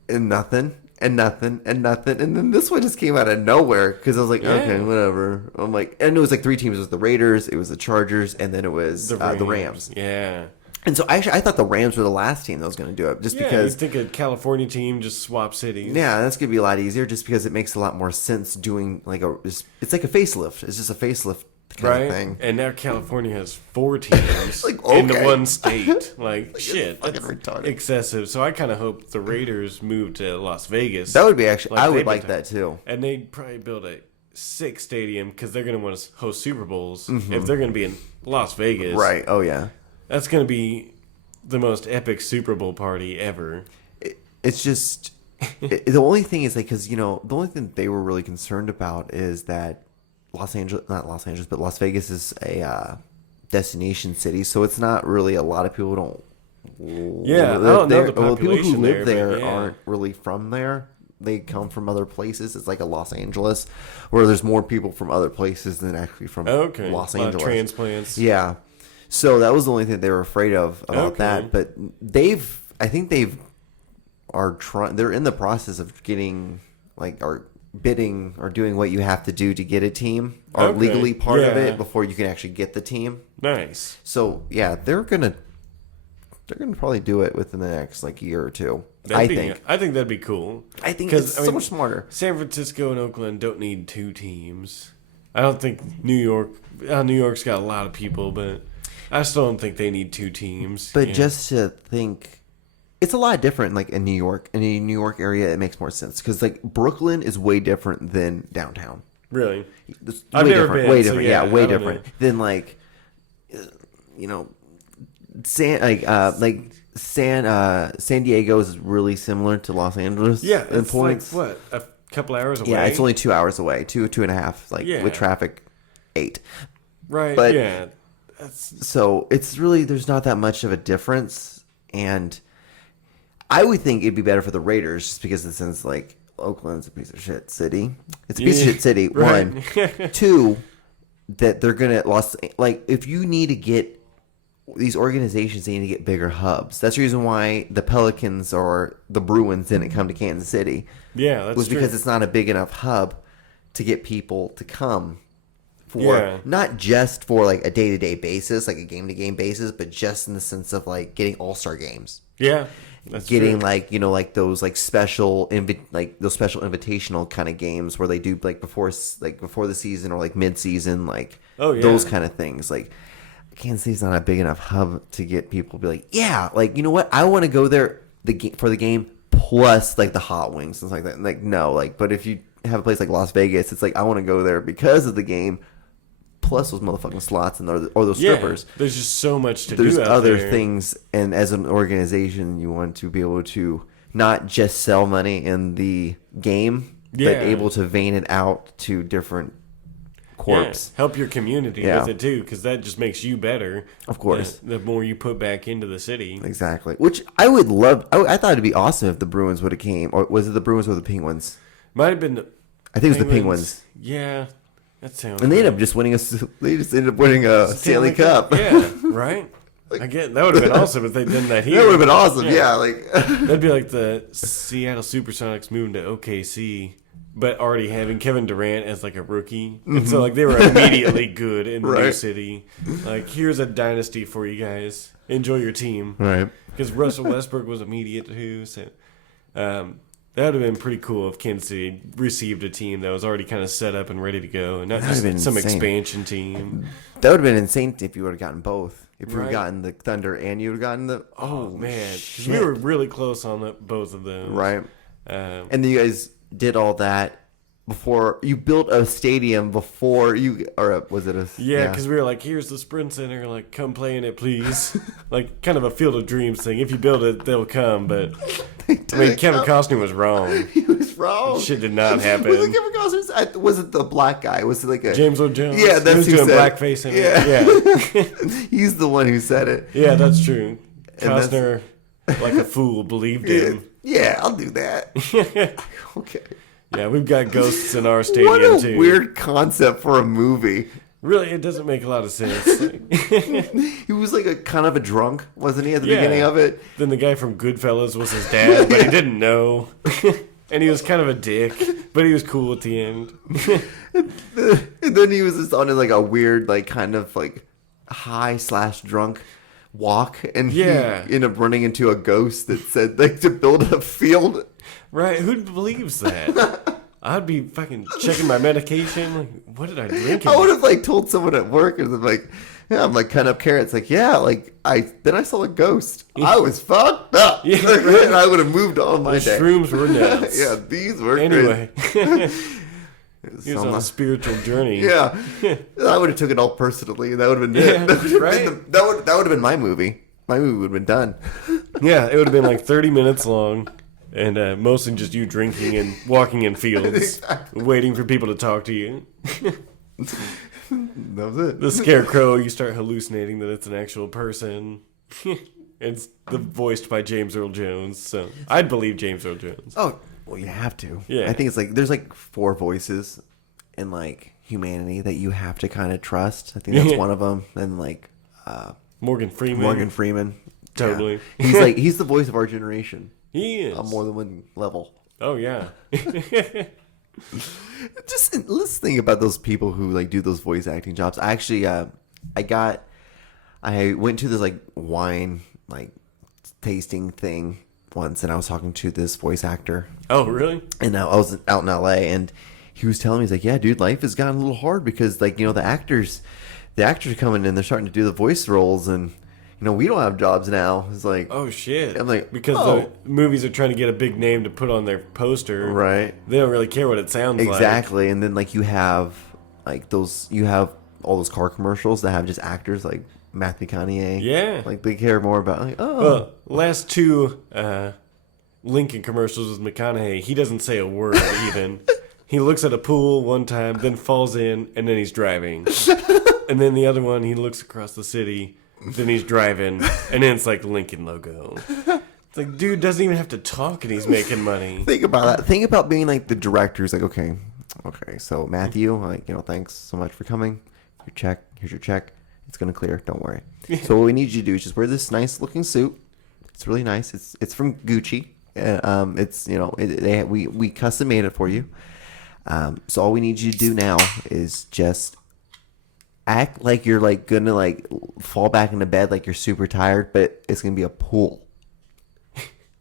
And nothing. And then this one just came out of nowhere because I was like, okay, whatever. I'm like, and it was like 3 teams. It was the Raiders, it was the Chargers, and then it was the Rams. Yeah. And so actually, I thought the Rams were the last team that was going to do it, just because. You think a California team just swap cities? Yeah, that's going to be a lot easier, just because it makes a lot more sense doing like it's like a facelift. It's just a facelift kind of thing. And now California has 4 teams Like, in the okay. one state. Like shit, fucking that's retarded. excessive. So I kind of hope the Raiders move to Las Vegas. That would be actually. I they've would been like to- that too. And they'd probably build a 6 stadium because they're going to want to host Super Bowls. If they're going to be in Las Vegas, Right. Oh yeah. that's going to be the most epic Super Bowl party ever. It's just the only thing is like because the only thing they were really concerned about is that Las Vegas is a destination city, so it's not really a lot of people don't. Yeah, I don't know the Well, people who population live there, there but yeah. aren't really from there. They come from other places. It's like a Los Angeles, where there's more people from other places than actually from Okay, Los a lot of Angeles. transplants. Yeah. So that was the only thing they were afraid of about Okay. that. But they're in the process of getting or bidding or doing what you have to do to get a team or Okay. legally part of Yeah. it before you can actually get the team. Nice. So yeah, they're gonna probably do it within the next year or two. I think that'd be cool. it's Because, so much smarter. San Francisco and Oakland don't need 2 teams. I don't think New York's got a lot of people, but I still don't think they need 2 teams. But Yeah. just to think, it's a lot different. Like in New York, area, it makes more sense because Brooklyn is way different than downtown. Really, It's I've way never different, been, way so different. yeah, Yeah, way I don't different than San Diego is really similar to Los Angeles. yeah, in it's points. like what, a couple hours away. Yeah, it's only 2 hours away, 2.5. Yeah. With traffic, 8. right. but- yeah, that's So it's really there's not that much of a difference, and I would think it'd be better for the Raiders just because since Oakland's a piece of shit city. It's a piece of shit city. right. 1, 2, that they're gonna if you need to get these organizations, they need to get bigger hubs. That's the reason why the Pelicans or the Bruins didn't come to Kansas City. Yeah, that's was true. because it's not a big enough hub to get people to come for Yeah. not just for a day-to-day basis, like a game-to-game basis, but just in the sense of getting all-star games. Yeah, that's Getting true. those special those special invitational kind of games where they do before the season or mid-season Oh, yeah. those kind of things. Kansas City's not a big enough hub to get people to be you know what, I want to go there for the game plus the hot wings and stuff like that. No, but if you have a place like Las Vegas, it's I want to go there because of the game plus those motherfucking slots or those strippers. There's just so much to There's do out other there. things, and as an organization, you want to be able to not just sell money in the game, Yeah. but able to vein it out to different corps. Yeah, help your community Yeah. with it too, because that just makes you better. Of course. The more you put back into the city. Exactly. Which I would love. I thought it'd be awesome if the Bruins would have came, or was it the Bruins or the Penguins? Might have been. I think it was the Penguins, Yeah, that sounds. and they right. ended up just winning They just ended up winning a Stanley Cup. Yeah, right. I get that would have been awesome if they'd done that here. That would have been awesome. Yeah. Yeah, That'd be like the Seattle SuperSonics moving to OKC, but already having Kevin Durant as a rookie, and so they were immediately good in the new Right. city. Here's a dynasty for you guys. Enjoy your team. right. Because Russell Westbrook was immediate too, so that would have been pretty cool if Kansas City received a team that was already kind of set up and ready to go, and not That'd have been just some insane. expansion team. That would have been insane if you would have gotten both. If you would Right. have gotten the Thunder and you would have gotten the Oh man, 'cause shit. we were really close on both of them. right. Um, And then you guys did all that before you built a stadium before you, or was it a? yeah, because we were like, here's the Sprint Center, come play in it, please. Kind of a Field of Dreams thing. If you build it, they'll come, but I mean, Kevin Costner was wrong. He was wrong. Shit did not happen. Was it Kevin Costner? Was it the black guy? Was it like a James Earl Jones? Yeah, that's he was who doing said blackface in it. it. Yeah. He's the one who said it. Yeah, that's true. And that's- Costner, like a fool, believed him. Yeah, I'll do that. Okay. Yeah, we've got ghosts in our stadium, What a too. weird concept for a movie. Really, it doesn't make a lot of sense. He was like a kind of a drunk, wasn't he, at the Yeah. beginning of it? Then the guy from Goodfellas was his dad, but he didn't know. And he was kind of a dick, but he was cool at the end. And then he was just on like a weird, like kind of like high/drunk walk, and Yeah. he ended up running into a ghost that said like to build a field. Right? Who believes that? I'd be fucking checking my medication. Like, what did I drink? I would have like told someone at work, and I'm like, yeah, I'm like cutting up carrots. Like, yeah, like I saw a ghost. I was fucked up. Yeah, right. And I would have moved on my The day. shrooms were nuts. Yeah, these were Anyway, crazy. he was on a spiritual journey. Yeah, I would have took it all personally. That would have been Yeah, it. That would have right? been that would have been my movie. My movie would have been done. Yeah, it would have been like 30 minutes long. And mostly just you drinking and walking in fields, Exactly. waiting for people to talk to you. That was it. The scarecrow, you start hallucinating that it's an actual person. It's voiced by James Earl Jones, so I'd believe James Earl Jones. Oh, well, you have to. Yeah. I think it's like there's like 4 voices in like humanity that you have to kind of trust. I think that's one of them. And like Morgan Freeman. Morgan Freeman. Totally. Yeah. He's the voice of our generation He is. on more than one level. Oh, yeah. Just let's think about those people who like do those voice acting jobs. I actually I went to this like wine like tasting thing once, and I was talking to this voice actor, Oh, really? and I was out in LA, and he was telling me, he's like, yeah, dude, life has gotten a little hard because like, you know, the actors are coming in, they're starting to do the voice roles, and you know, we don't have jobs now. It's like, Oh, shit. I'm like, because oh. the movies are trying to get a big name to put on their poster. Right. They don't really care what it sounds like. Exactly. And then like you have all those car commercials that have just actors like Matthew McConaughey. Yeah. Like they care more about like, oh, Last 2 Lincoln commercials with McConaughey, he doesn't say a word even. He looks at a pool one time, then falls in, and then he's driving. And then the other one, he looks across the city, then he's driving, and then it's like the Lincoln logo. It's like, dude doesn't even have to talk and he's making money. think about that. Think about being like the director's like, okay, so Matthew, like, you know, thanks so much for coming. Your check, here's your check. It's gonna clear. Don't worry. So what we need you to do is just wear this nice looking suit. It's really nice. It's from Gucci. It's, you know, we custom made it for you. So all we need you to do now is just act like you're like gonna like fall back into bed like you're super tired, but it's gonna be a pool.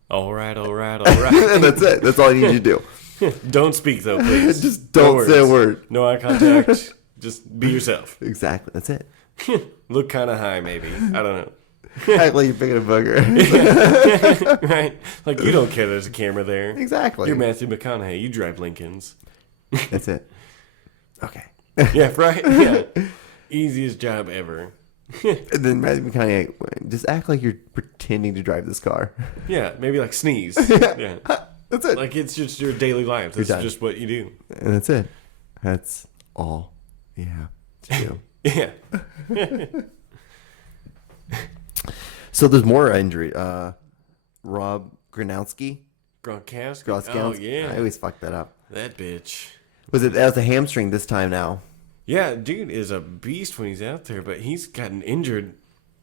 All right. And that's it. That's all I need you to do. Don't speak though, please. Just don't No say a words. word. No eye contact. Just be yourself. Exactly. That's it. Look kind of high, maybe. I don't know. Act like you're picking a booger. Right? Like, you don't care there's a camera there. Exactly. You're Matthew McConaughey. You drive Lincolns. That's it. Okay. Yeah, right? Yeah. Easiest job ever. And then Matthew McConaughey, just act like you're pretending to drive this car. Yeah, maybe like sneeze. Yeah. That's it. Like, it's just your daily life. That's done. just what you do. And that's it. That's all you have to do. Yeah. So there's more injury. Rob Gronkowski. Gronkowski. Oh, yeah. I always fuck that up. That bitch. That was a hamstring this time now. Yeah, dude is a beast when he's out there, but he's gotten injured.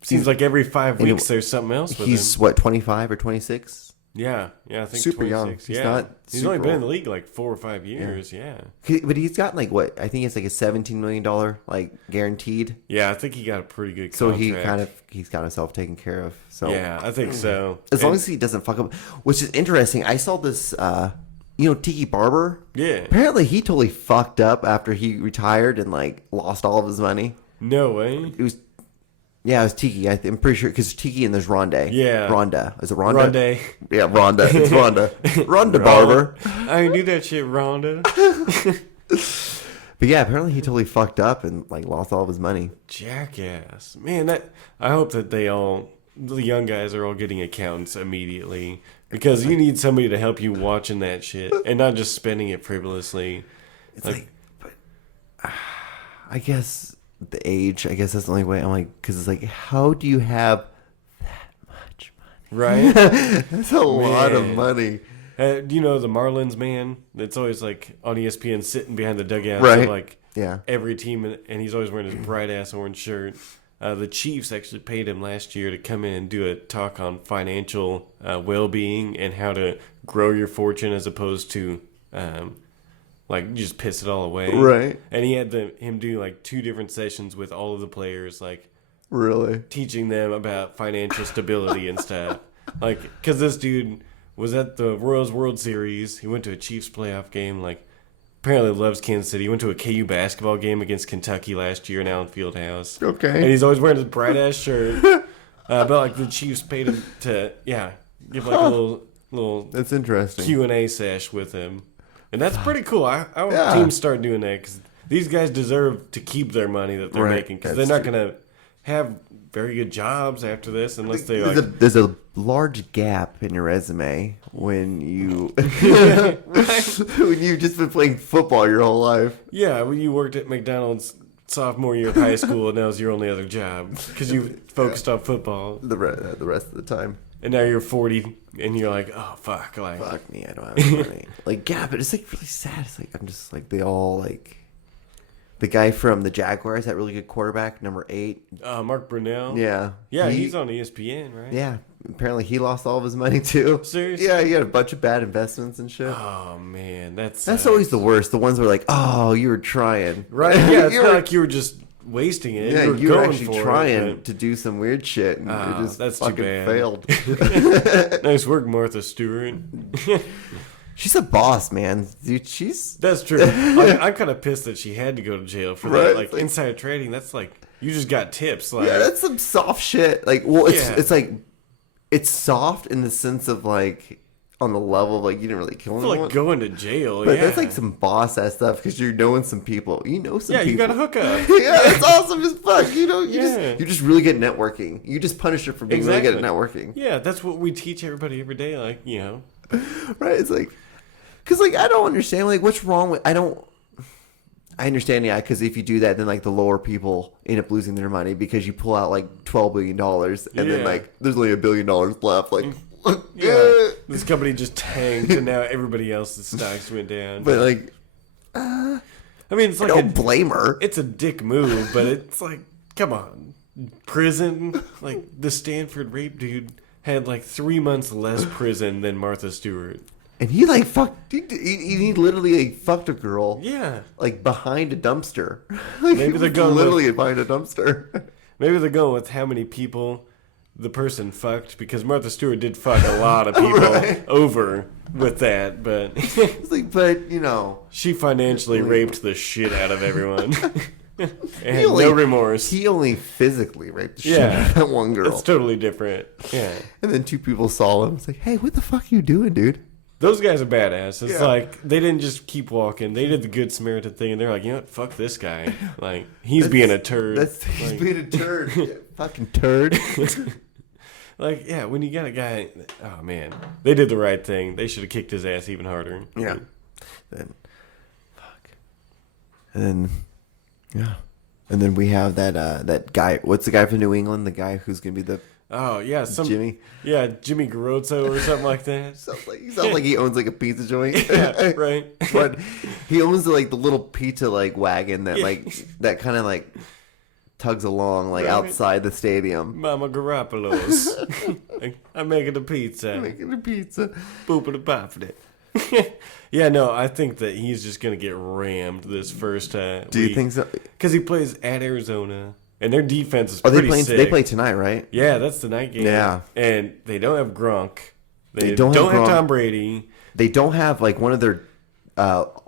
Seems like every 5 weeks there's something else with He's him. what, 25 or 26? Yeah, I think Super 26. young. He's yeah. not He's super only been in old. the league like 4 or 5 years. Yeah. But he's got like what? I think it's like a $17 million like guaranteed. Yeah, I think he got a pretty good So contract. he's got himself taken care of. So Yeah, I think so. as long as he doesn't fuck up, which is interesting. I saw this, Tiki Barber. Yeah. Apparently he totally fucked up after he retired and like lost all of his money. No way. It was Tiki. I'm pretty sure because Tiki and there's Rondé. Yeah. Rhonda. Is it Rhonda? Rondé. Yeah, Rhonda. It's Rhonda. Rhonda Barber. I knew that shit, Rhonda. But yeah, apparently he totally fucked up and like lost all of his money. Jackass. Man, I hope that they all the young guys are all getting accountants immediately because you need somebody to help you watching that shit and not just spending it frivolously. It's like but I guess the age. I guess that's the only way. I'm like, because it's like, how do you have that much money? Right? That's a lot of money. Do you know the Marlins, man? It's always like on ESPN sitting behind the dugout. Right. So like Yeah. every team, and he's always wearing his bright ass orange shirt. The Chiefs actually paid him last year to come in and do a talk on financial well-being and how to grow your fortune as opposed to like just piss it all away. Right. And he had him do like 2 different sessions with all of the players, like Really? teaching them about financial stability and stuff. Like, because this dude was at the Royals World Series. He went to a Chiefs playoff game. Like, apparently loves Kansas City. He went to a KU basketball game against Kentucky last year in Allen Fieldhouse. Okay. And he's always wearing his bright ass shirt. But like the Chiefs paid him to give like a little That's interesting. Q&A sesh with him, and that's pretty cool. I hope Yeah. teams start doing that because these guys deserve to keep their money that they're Right. making because they're That's not going to have very good jobs after this unless they There's, like. there's a large gap in your resume when you when you've just been playing football your whole life. Yeah, when you worked at McDonald's sophomore year of high school and that was your only other job because you focused on football, The rest of the time. and now you're 40 and you're like, oh fuck, like Fuck me, I don't have any money. Like, yeah, but it's like really sad. It's like I'm just like they all like the guy from the Jaguars, that really good quarterback, number 8. Mark Brunell. Yeah, He's on ESPN, right? Yeah, apparently he lost all of his money too. Seriously? Yeah, he had a bunch of bad investments and shit. Oh man, that's Always the worst. The ones where like, oh, you were trying, right. Yeah, it's you not were, like you were just wasting it. yeah, you were going actually for trying it, to do some weird shit, and Ah, you just that's too fucking bad. failed. but- Nice work, Martha Stewart. She's a boss, man, dude. She's That's true. I'm kind of pissed that she had to go to jail for Right, that. Like like- insider trading, that's like you just got tips. Like yeah, that's some soft shit. Like, well, Yeah. it's like it's soft in the sense of like on the level of like you didn't really kill I feel anyone. like going to jail. But yeah, that's like some boss ass stuff because you're knowing some people. You know some people. you got a hookup. Yeah, it's awesome as fuck. You know, Yeah. you just really get networking. You just punish her for being really good at networking. Yeah, that's what we teach everybody every day. Like Right? It's like, because like I don't understand. Like, what's wrong with? I understand, yeah, because if you do that, then like the lower people end up losing their money because you pull out like $12 billion and then Yeah. like there's only $1 billion left. Like, yeah, this company just tanked, and now everybody else's stocks went down. but like, I mean, it's I like don't blame her. it's a dick move, but it's like, come on, prison. Like the Stanford rape dude had like 3 months less prison than Martha Stewart. And he like fucked. He literally like fucked a girl. Yeah, Like behind a dumpster. Like, Maybe he they're was going literally behind a dumpster. maybe they're going with how many people the person fucked because Martha Stewart did fuck a lot of people Right. over with that, but It's like, but you know, she financially raped the shit out of everyone. And had only- no remorse. he only physically raped the shit Yeah. out of that one girl. It's totally different. Yeah. And then 2 people saw him. It's like, hey, what the fuck are you doing, dude? Those guys are badass. It's Yeah. like they didn't just keep walking. They did the good Samaritan thing, and they're like, you know what? Fuck this guy. Like he's being a turd. He's like, being a turd. Yeah, fucking turd. like, yeah, when you got a guy, oh man, they did the right thing. They should have kicked his ass even harder. Yeah. Then, fuck. And then, yeah. And then we have that guy. What's the guy from New England? The guy who's gonna be the Oh yeah, Jimmy. Yeah, Jimmy Garozzo or something like that. He sounds like he owns like a pizza joint. Yeah, right. But he owns like the little pizza like wagon that Yeah. like that kind of like tugs along like Right. outside the stadium. Mama Garoppolo's. I'm making a pizza. Making a pizza. Boop it pop it. Yeah, no, I think that he's just gonna get rammed this first Do you think so? Because he plays at Arizona, and their defense is Oh, they pretty play. sick. They play tonight, right? Yeah, that's the night game. Yeah. and they don't have Gronk. They don't have Gronk. Tom Brady. They don't have like one of their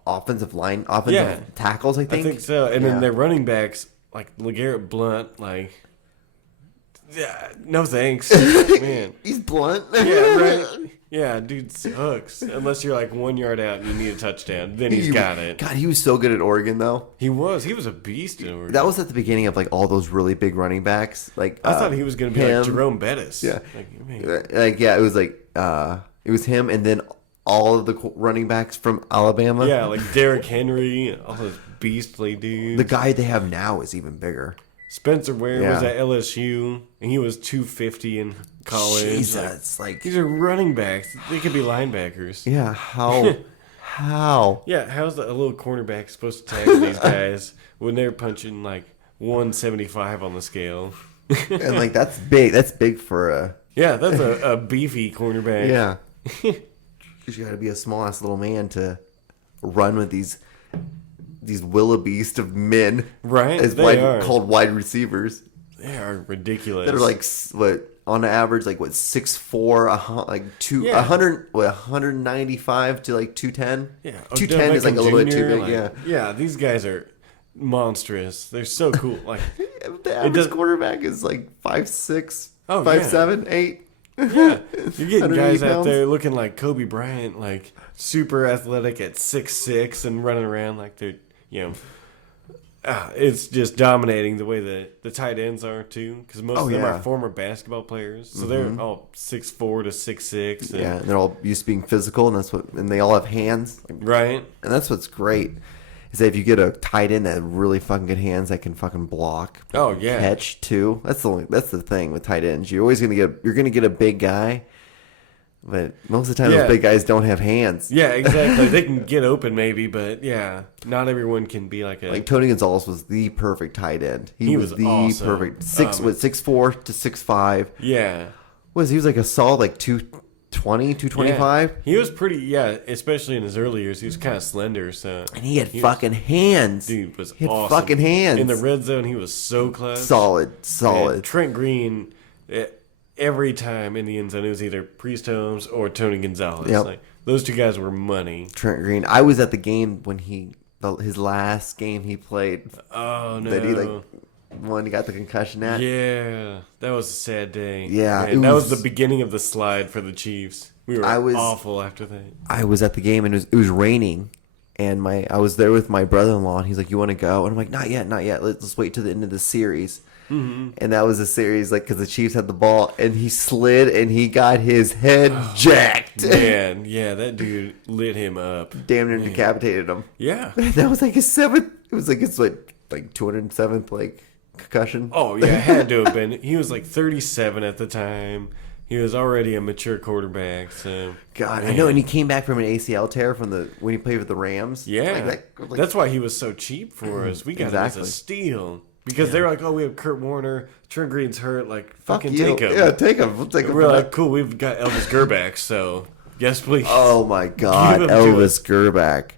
offensive Yeah. tackles. I I think so. And Yeah. then their running backs, like LeGarrette Blunt, like, yeah, no thanks, man. He's blunt. Yeah, right. Yeah, dude sucks. Unless you're like 1 yard out and you need a touchdown, then he's got it. God, he was so good at Oregon though. He was a beast in Oregon. That was at the beginning of like all those really big running backs. Like I thought he was going to be him. like Jerome Bettis. Yeah, man. it was like it was him, and then all of the running backs from Alabama. Yeah, like Derrick Henry, all those beastly dudes. The guy they have now is even bigger. Spencer Ware was Yeah. at LSU, and he was 250 in college. Jesus, like these are running backs. They could be linebackers. yeah, how? Yeah, how's a little cornerback supposed to tackle these guys when they're punching like 175 on the scale? And like that's big. That's big for a Yeah, that's a beefy cornerback. yeah. You got to be a small ass little man to run with these wildebeest of men, Right? As They are. called wide receivers They are ridiculous. that are like what on average like what 6'4", like Yeah. 195 to like 210. Yeah, 210 is like a little bit too big. like, Yeah. Yeah, these guys are monstrous. They're so cool. Like, The average does- quarterback is like 5'6", Oh, 5'7", 8. yeah, you're getting 180 guys out pounds. there looking like Kobe Bryant, like super athletic at 6'6" and running around like they're, it's just dominating the way the tight ends are too, because most of them yeah. are former basketball players, so they're all 6'4" to 6'6", and, Yeah, and they're all used to being physical, and they all have hands. right? And that's what's great is that if you get a tight end that has really fucking good hands that can fucking block, Oh yeah, catch too. That's the thing with tight ends. You're always gonna get a big guy, but most of the time Yeah. those big guys don't have hands. yeah, exactly. They can get open maybe, but yeah, not everyone can be like a. Like Tony Gonzalez was the perfect tight end. He was the awesome. perfect 6'4" to 6'5". Yeah. He was like a solid like 220, 225. Yeah. He was pretty, especially in his early years. He was kind of slender, so. And he had fucking hands. Dude was he had awesome. fucking hands. In the red zone, he was so close. Solid. And Trent Green, every time in the end zone, it was either Priest Holmes or Tony Gonzalez. Yep. Like, those two guys were money. Trent Green. I was at the game when his last game he played. Oh, no. That he he got the concussion at. Yeah, that was a sad day. Yeah, Man, that was was- the beginning of the slide for the Chiefs. We were awful after that. I was at the game and it was raining, and I was there with my brother-in-law, and he's like, "You want to go?" And I'm like, "Not yet. Let's wait till the end of the series." Mm-hmm. And that was a series like because the Chiefs had the ball, and he slid and he got his head jacked. Man, yeah, that dude lit him up. Damn near decapitated him. Yeah. That was like his seventh. It was like his like 207th like concussion. Oh, yeah, it had to have been. He was like 37 at the time. He was already a mature quarterback, so... God, man. I know, and he came back from an ACL tear when he played with the Rams. Yeah, that's why he was so cheap for us. We got him as a steal. Because they were like, oh, we have Kurt Warner, Trent Green's hurt, like, fucking you. take him. Yeah, take him. We'll take him. We're like, cool, we've got Elvis Gerback, so yes, please. Oh my God, Give him to Elvis Gerback.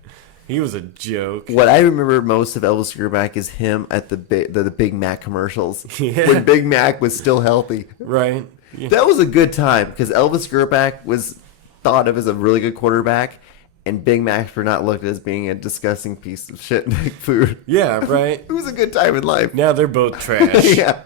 He was a joke. What I remember most of Elvis Gerback is him at the Big Mac commercials Yeah. when Big Mac was still healthy. Right? Yeah. That was a good time because Elvis Gerback was thought of as a really good quarterback, and Big Macs were not looked at as being a disgusting piece of shit food. Yeah, right? It was a good time in life. Now they're both trash. Yeah,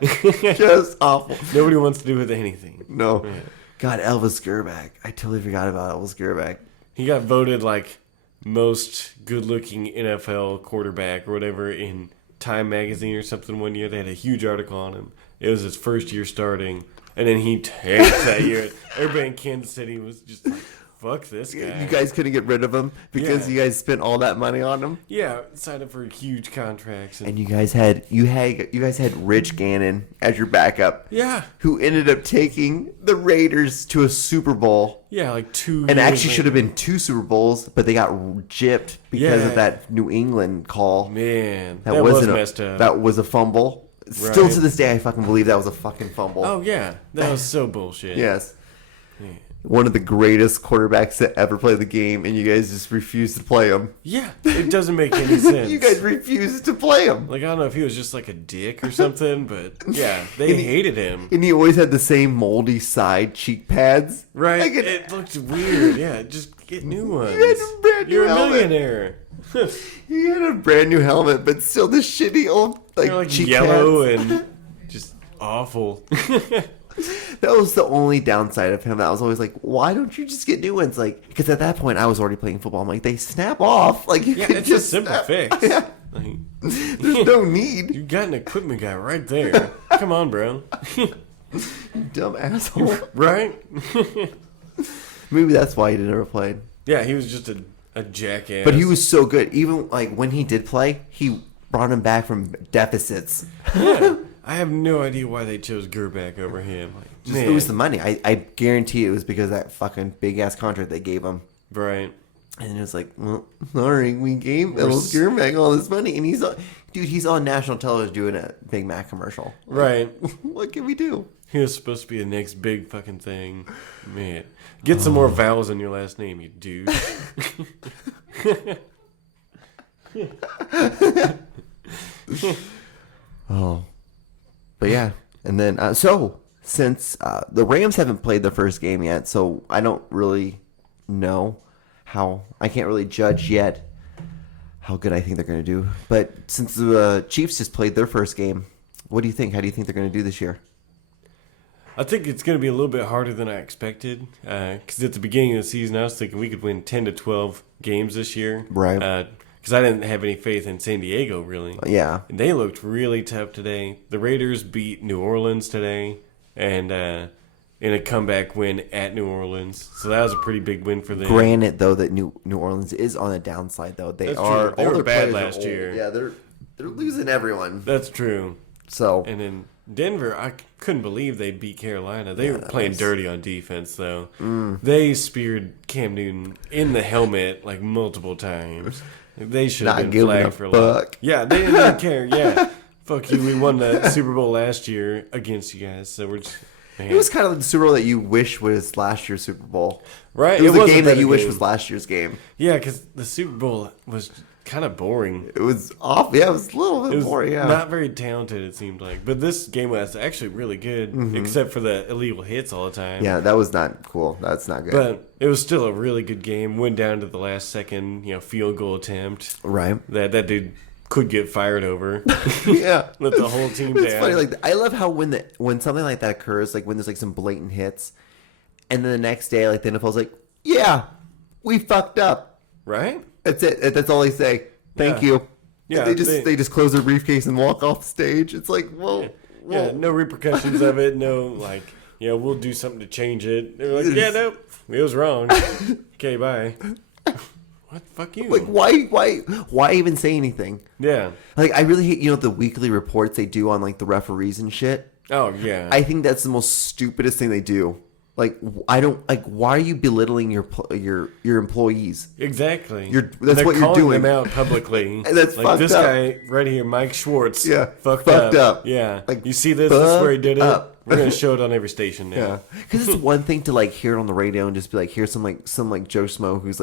just awful. Nobody wants to do with anything. No, Yeah. God, Elvis Gerback. I totally forgot about Elvis Gerback. He got voted like most good-looking NFL quarterback or whatever in Time Magazine or something one year. They had a huge article on him. It was his first year starting, and then he tanked that year. Everybody in Kansas City was just like, fuck this guy. You guys couldn't get rid of him because Yeah. you guys spent all that money on him. Yeah, signed up for huge contracts. And you guys had Rich Gannon as your backup. Yeah. Who ended up taking the Raiders to a Super Bowl. Yeah, like 2 And years actually should have later. been 2 Super Bowls, but they got gypped because Yeah. of that New England call. Man, that was wasn't messed up. That was a fumble. Still Right. to this day, I fucking believe that was a fucking fumble. Oh, yeah. That was so bullshit. Yes. Yeah. One of the greatest quarterbacks to ever play the game, and you guys just refused to play him. Yeah, it doesn't make any sense. You guys refused to play him. Like, I don't know if he was just like a dick or something, but yeah, they hated him. And he always had the same moldy side cheek pads. Right? Like It looked weird. Yeah, just get new ones. You had a brand new You're a helmet. millionaire. He had a brand new helmet, but still the shitty old They're like cheek yellow pads. and just awful. That was the only downside of him. I was always like, why don't you just get new ones? Like, because at that point I was already playing football. I'm like, they snap off. Like, you could it's just a simple snap. fix. Yeah. Like, There's no need. you got an equipment guy right there. Come on, bro. Dumb asshole. Right? Maybe that's why he never played. Yeah, he was just a jackass. But he was so good. Even like when he did play, he brought him back from deficits. Yeah. I have no idea why they chose Gerback over him. Like, Just, it was the money. I guarantee it was because of that fucking big ass contract they gave him. Right. And it was like, well, sorry, we gave Ellis Gerback all this money, and he's on national television doing a Big Mac commercial. Like, Right. What can we do? He was supposed to be the next big fucking thing. Man. Get some more vowels in your last name, you dude. Oh. But yeah. And then, so, since the Rams haven't played their first game yet, so I don't really know I can't really judge yet how good I think they're going to do. But since the Chiefs just played their first game, what do you think? How do you think they're going to do this year? I think it's going to be a little bit harder than I expected. Because at the beginning of the season, I was thinking we could win 10 to 12 games this year. Right. Because I didn't have any faith in San Diego, really. Yeah. And they looked really tough today. The Raiders beat New Orleans today. And in a comeback win at New Orleans. So that was a pretty big win for them. Granted, though, that New Orleans is on the downside, though. That's true. They were their bad players are last old. year. Yeah, they're losing everyone. That's true. So And then Denver, I couldn't believe they beat Carolina. They were playing dirty on defense, though. They speared Cam Newton in the helmet like multiple times. They should have Not been giving flagged a for fuck. Yeah, they didn't even care. Yeah, fuck you. We won the Super Bowl last year against you guys, so we're just. Man. it was kind of like the Super Bowl that you wish was last year's Super Bowl. Right. It was a wasn't game that a you wish game. was last year's game. Yeah, because the Super Bowl was kind of boring. It was off. Yeah, it was a little It bit was boring. Yeah. not very talented, it seemed like. But this game was actually really good, except for the illegal hits all the time. Yeah, that was not cool. That's not good. But it was still a really good game. Went down to the last second, field goal attempt right. that dude could get fired over. Yeah. Let the whole team It's down. funny. Like I love how when something like that occurs, like when there's like some blatant hits, and then the next day, like the NFL's like, yeah, we fucked up. Right? That's it. That's all they say. Thank Yeah. you. Yeah, And they just close their briefcase and walk off the stage. It's like, well, Yeah, no repercussions of it. No, like, we'll do something to change it. They're like, yeah, nope, it was wrong. Okay, bye. What? Fuck you. like why even say anything? Yeah. Like I really hate the weekly reports they do on like the referees and shit. Oh, yeah. I think that's the most stupidest thing they do. Like I don't like. Why are you belittling your employees? Exactly. That's They're what you're calling doing. them out publicly. And that's like fucked this up. guy right here, Mike Schwartz. Yeah, fucked fucked up. Yeah, Like, you see this? This is where he did it. up. We're gonna show it on every station now. Yeah, because it's one thing to like hear it on the radio and just be like, here's some Joe Schmo who's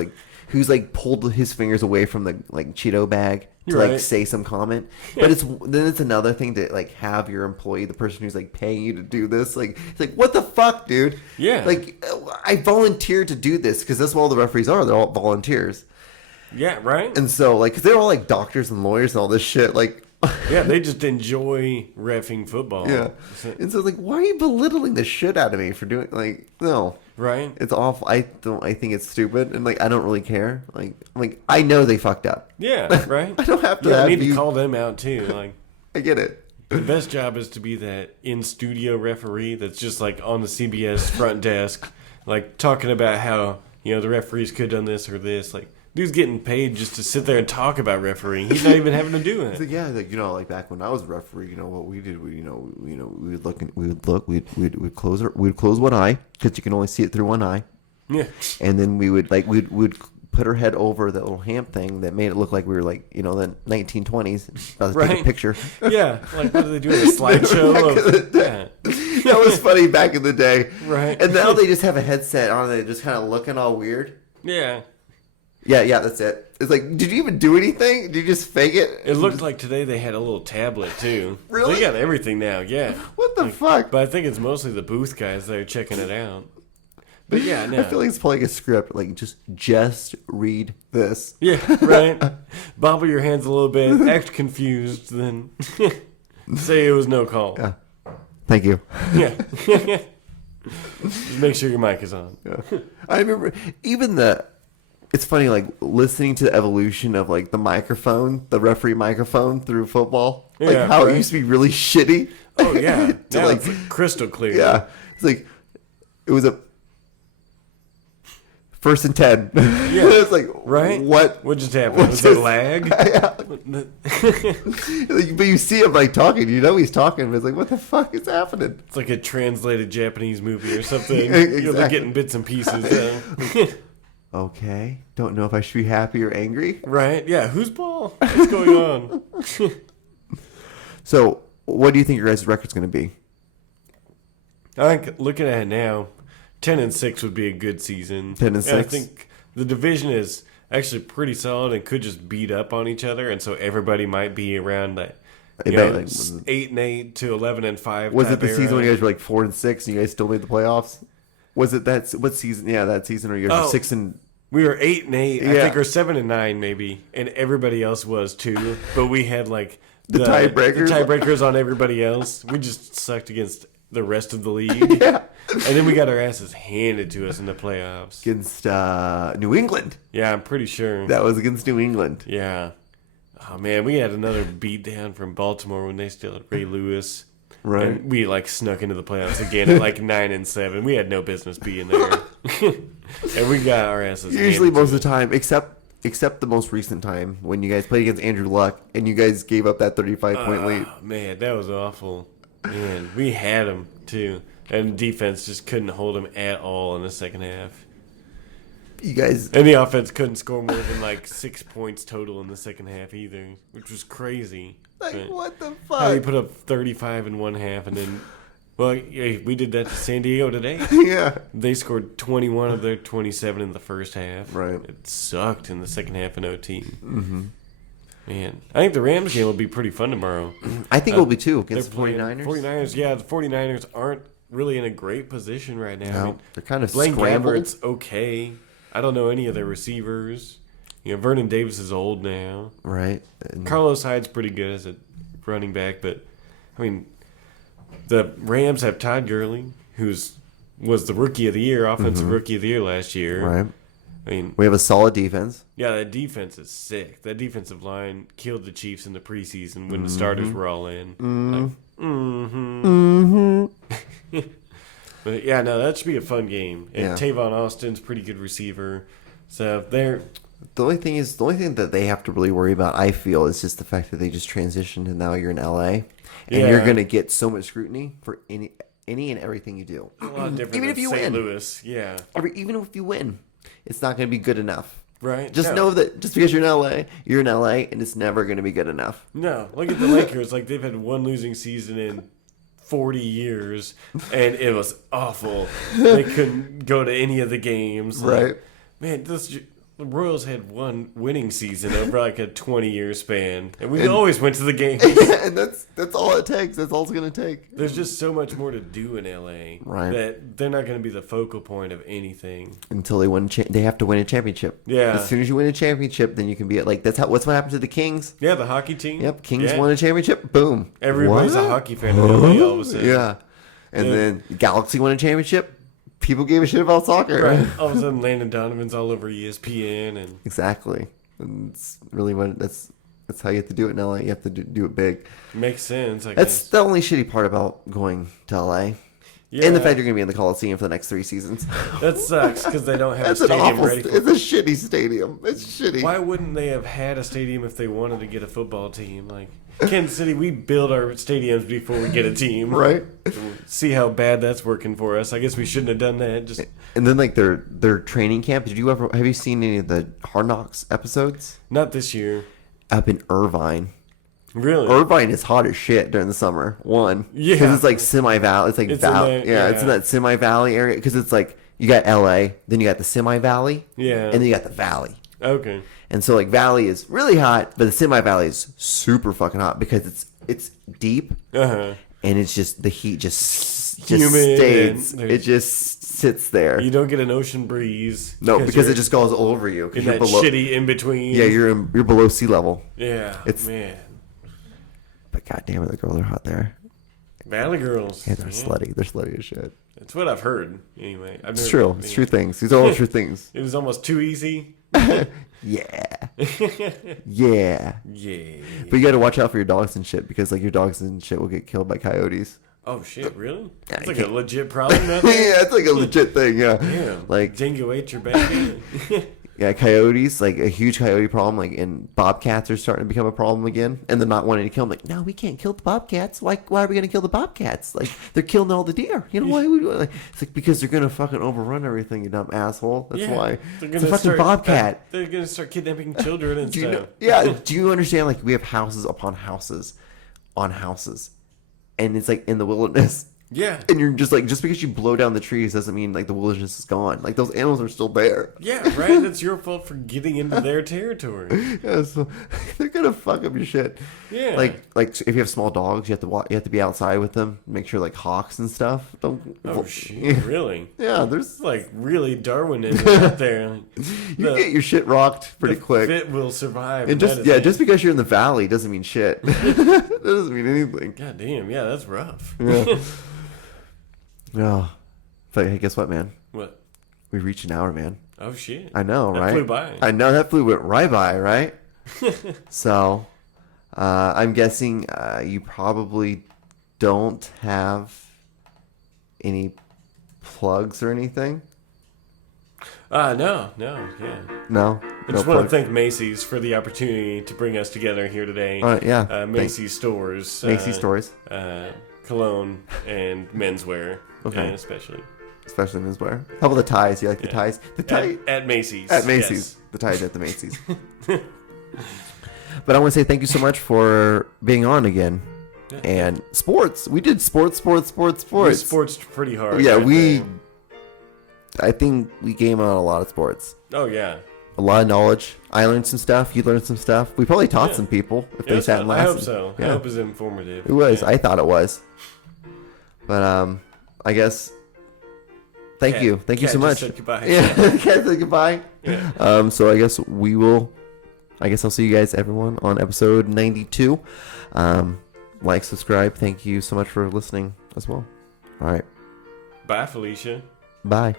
pulled his fingers away from the like Cheeto bag to Right. like say some comment. But it's another thing to like have your employee, the person who's like paying you to do this, like it's like what the fuck, dude? Yeah. Like I volunteered to do this because that's what all the referees are. They're all volunteers, Yeah, right. and so like because they're all like doctors and lawyers and all this shit, like. Yeah, they just enjoy reffing football. Yeah, and so like, why are you belittling the shit out of me for doing no? Right. It's awful. I think it's stupid, and like I don't really care. Like I know they fucked up. Yeah, right. I don't have to. Yeah, I have need you, to call them out too. Like I get it. the best job is to be that in studio referee that's just like on the CBS front desk, like talking about how the referees could have done this or this. Like dude's getting paid just to sit there and talk about refereeing. He's not even having to do It's it. like yeah, like like back when I was a referee, what we did, we would close one eye because you can only see it through one eye, Yeah. and then we'd put her head over that little hamp thing that made it look like we were like the 1920s. About to take a Right. picture. Yeah. Like what do they do? A slideshow of yeah. That was funny back in the day. Right. And now they just have a headset on and they're just kind of looking all weird. Yeah. Yeah, that's it. It's like, did you even do anything? Did you just fake it? It looked like today they had a little tablet too. Really? They got everything now, yeah. What the fuck? But I think it's mostly the booth guys that are checking it out. But yeah, no. I feel like it's playing a script. Like, just read this. Yeah, right. Bobble your hands a little bit, act confused, then say it was no call. Yeah. Thank you. Yeah. Just make sure your mic is on. Yeah. I remember even it's funny, like listening to the evolution of like the microphone, the referee microphone through football, like how it used to be really shitty. Oh yeah, to now like it's crystal clear. Yeah, it's like it was a 1st and 10. Yeah, it's like right. What just happened? Was it lag? Yeah. Like, but you see him like talking. You know he's talking. But it's like, what the fuck is happening? It's like a translated Japanese movie or something. Exactly. You're getting bits and pieces. Okay, don't know if I should be happy or angry. Right? Yeah. Whose ball? What's going on? So, what do you think your guys' record's going to be? I think looking at it now, 10-6 would be a good season. 10-6. I think the division is actually pretty solid and could just beat up on each other, and so everybody might be around that. You know, 8-8 to 11-5. Was it the season when you guys were like 4-6 and you guys still made the playoffs? Was it what season? Yeah, that season where you guys were 6 and. We were 8-8, Yeah. I think, or 7-9 maybe, and everybody else was too. But we had like the tiebreakers on everybody else. We just sucked against the rest of the league. Yeah. And then we got our asses handed to us in the playoffs. Against New England. Yeah, I'm pretty sure. That was against New England. Yeah. Oh, man, we had another beatdown from Baltimore when they still had Ray Lewis. Right. And we, like, snuck into the playoffs again at, like, 9-7. We had no business being there. And we got our asses Usually most handed of the time, except the most recent time when you guys played against Andrew Luck and you guys gave up that 35-point lead. Man, that was awful. Man, we had him, too. And defense just couldn't hold him at all in the second half. You guys... And the offense couldn't score more than like 6 points total in the second half either, which was crazy. Like, But what the how you fuck? put up 35 in one half and then... Well, yeah, we did that to San Diego today. Yeah. They scored 21 of their 27 in the first half. Right. It sucked in the second half in OT. Mm-hmm. Man, I think the Rams game will be pretty fun tomorrow. I think it will be too against the They're 49ers. 49ers, yeah, the 49ers aren't really in a great position right now. No, I mean, they're kind of Blaine scrambled. Gabbert's okay. I don't know any of their receivers. You know, Vernon Davis is old now. Right. And Carlos Hyde's pretty good as a running back, but I mean, the Rams have Todd Gurley, was the rookie of the year, offensive rookie of the year last year. right. I mean, We have a solid defense. yeah, that defense is sick. That defensive line killed the Chiefs in the preseason when the starters were all in. But yeah, no, that should be a fun game. And Yeah. Tavon Austin's pretty good receiver. So they're The only thing that they have to really worry about, I feel, is just the fact that they just transitioned and now you're in LA, and you're Yeah. going to get so much scrutiny for any and everything you do. a lot different Even than if you St. win. Louis. Yeah. Even if you win, it's not going to be good enough. Right? Just No. know that just because you're in LA, and it's never going to be good enough. No, look at the Lakers. Like, they've had one losing season in 40 years, and it was awful. They couldn't go to any of the games. Like, Right. man, the Royals had one winning season over like a 20-year span, and we always went to the games. And that's all it takes. That's all it's going to take. There's just so much more to do in LA Right. that they're not going to be the focal point of anything. Until they win, they have to win a championship. Yeah. As soon as you win a championship, then you can be at like what's what happened to the Kings. Yeah, the hockey team. Yep, Kings Yeah. won a championship. Boom. Everybody's What? a hockey fan in LA all of a sudden. Yeah. And Yeah. then Galaxy won a championship. People gave a shit about soccer. Right. All of a sudden, Landon Donovan's all over ESPN, and Exactly. And it's really that's how you have to do it in LA. You have to do it big. makes sense. I That's guess. the only shitty part about going to LA. Yeah, And the fact you're going to be in the Coliseum for the next 3 seasons. that sucks because they don't have That's a an stadium awful. ready. For It's a shitty stadium. It's shitty. Why wouldn't they have had a stadium if they wanted to get a football team? Like Kansas City, we build our stadiums before we get a team. Right. See how bad that's working for us. I guess we shouldn't have done that. Just And then like their training camp. Have you seen any of the Hard Knocks episodes? not this year. Up in Irvine. Really? Irvine is hot as shit during the summer. Yeah. Because it's like semi-valley. It's like It's in valley. there, Yeah, it's in that semi-valley area. Because it's like you got LA, then you got the semi-valley, Yeah. and then you got the valley. Okay. And so like valley is really hot, but the semi-valley is super fucking hot because it's deep Uh-huh. and it's just the heat just Humid stays. and It there's- just sits there. You don't get an ocean breeze. No, because you're it just goes over you. 'Cause in you're that below. shitty in between. Yeah, you're below sea level. Yeah. It's- man. But goddamn it, the girls are hot there. Valley girls. Yeah, they're slutty. They're slutty as shit. That's what I've heard. Anyway, It's true. It's true things. These are all true things. It was almost too easy. Yeah. Yeah. Yeah. But you got to watch out for your dogs and shit because like your dogs and shit will get killed by coyotes. Oh shit! Really? Yeah, That's you like a can't- legit problem. Out there? Yeah, it's like a legit thing. Yeah. Damn. Like Dingo ate your baby. yeah, coyotes, like a huge coyote problem. Like and bobcats are starting to become a problem again, and they're not wanting to kill them. Like, no, we can't kill the bobcats. Why are we gonna kill the bobcats? Like they're killing all the deer. You know why? Like, it's like because they're gonna fucking overrun everything. You dumb asshole. That's why. It's a fucking bobcat. They're gonna start kidnapping children and Do you stuff. know, yeah. Do you understand? Like we have houses upon houses, on houses, and it's like in the wilderness. Yeah. And you're just like, just because you blow down the trees doesn't mean like the wilderness is gone. Like those animals are still there. Yeah, right. That's your fault for getting into their territory. Yeah, so they're gonna fuck up your shit. Yeah. Like if you have small dogs, you have to you have to be outside with them. Make sure like hawks and stuff don't. Oh shit! Yeah. Really? Yeah, there's Like really Darwinism out there. you get your shit rocked pretty quick. Fit will survive. And just because you're in the valley doesn't mean shit. That doesn't mean anything. God damn! Yeah, that's rough. Yeah. Oh, but hey, guess what, man? What? We reached an hour, man. Oh shit! I know, That right? flew by. I know that went right by, right? So, I'm guessing you probably don't have any plugs or anything. No, yeah. No, I just want to thank Macy's for the opportunity to bring us together here today. Yeah, Macy's stores. Macy's stores, cologne and menswear. Okay. Especially menswear. How about the ties? You like the ties? The tie at Macy's. at Macy's. The ties at the Macy's. But I want to say thank you so much for being on again. Yeah. And sports. We did sports. We sports pretty hard. Yeah, right I think we came on a lot of sports. there. Oh yeah. A lot of knowledge. I learned some stuff. You learned some stuff. We probably taught Yeah. some people if they sat and I listened. hope so. Yeah. I hope it's informative. It was. Yeah. I thought it was. But I guess. Thank Cat- you. Thank you Cat so just much. said goodbye. Yeah. Can't say goodbye. Yeah. So I guess we will. I guess I'll see you guys, everyone, on episode 92. Like, subscribe. Thank you so much for listening as well. All right. Bye, Felicia. Bye.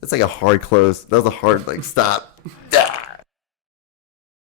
It's like a hard close. That was a hard, like, stop.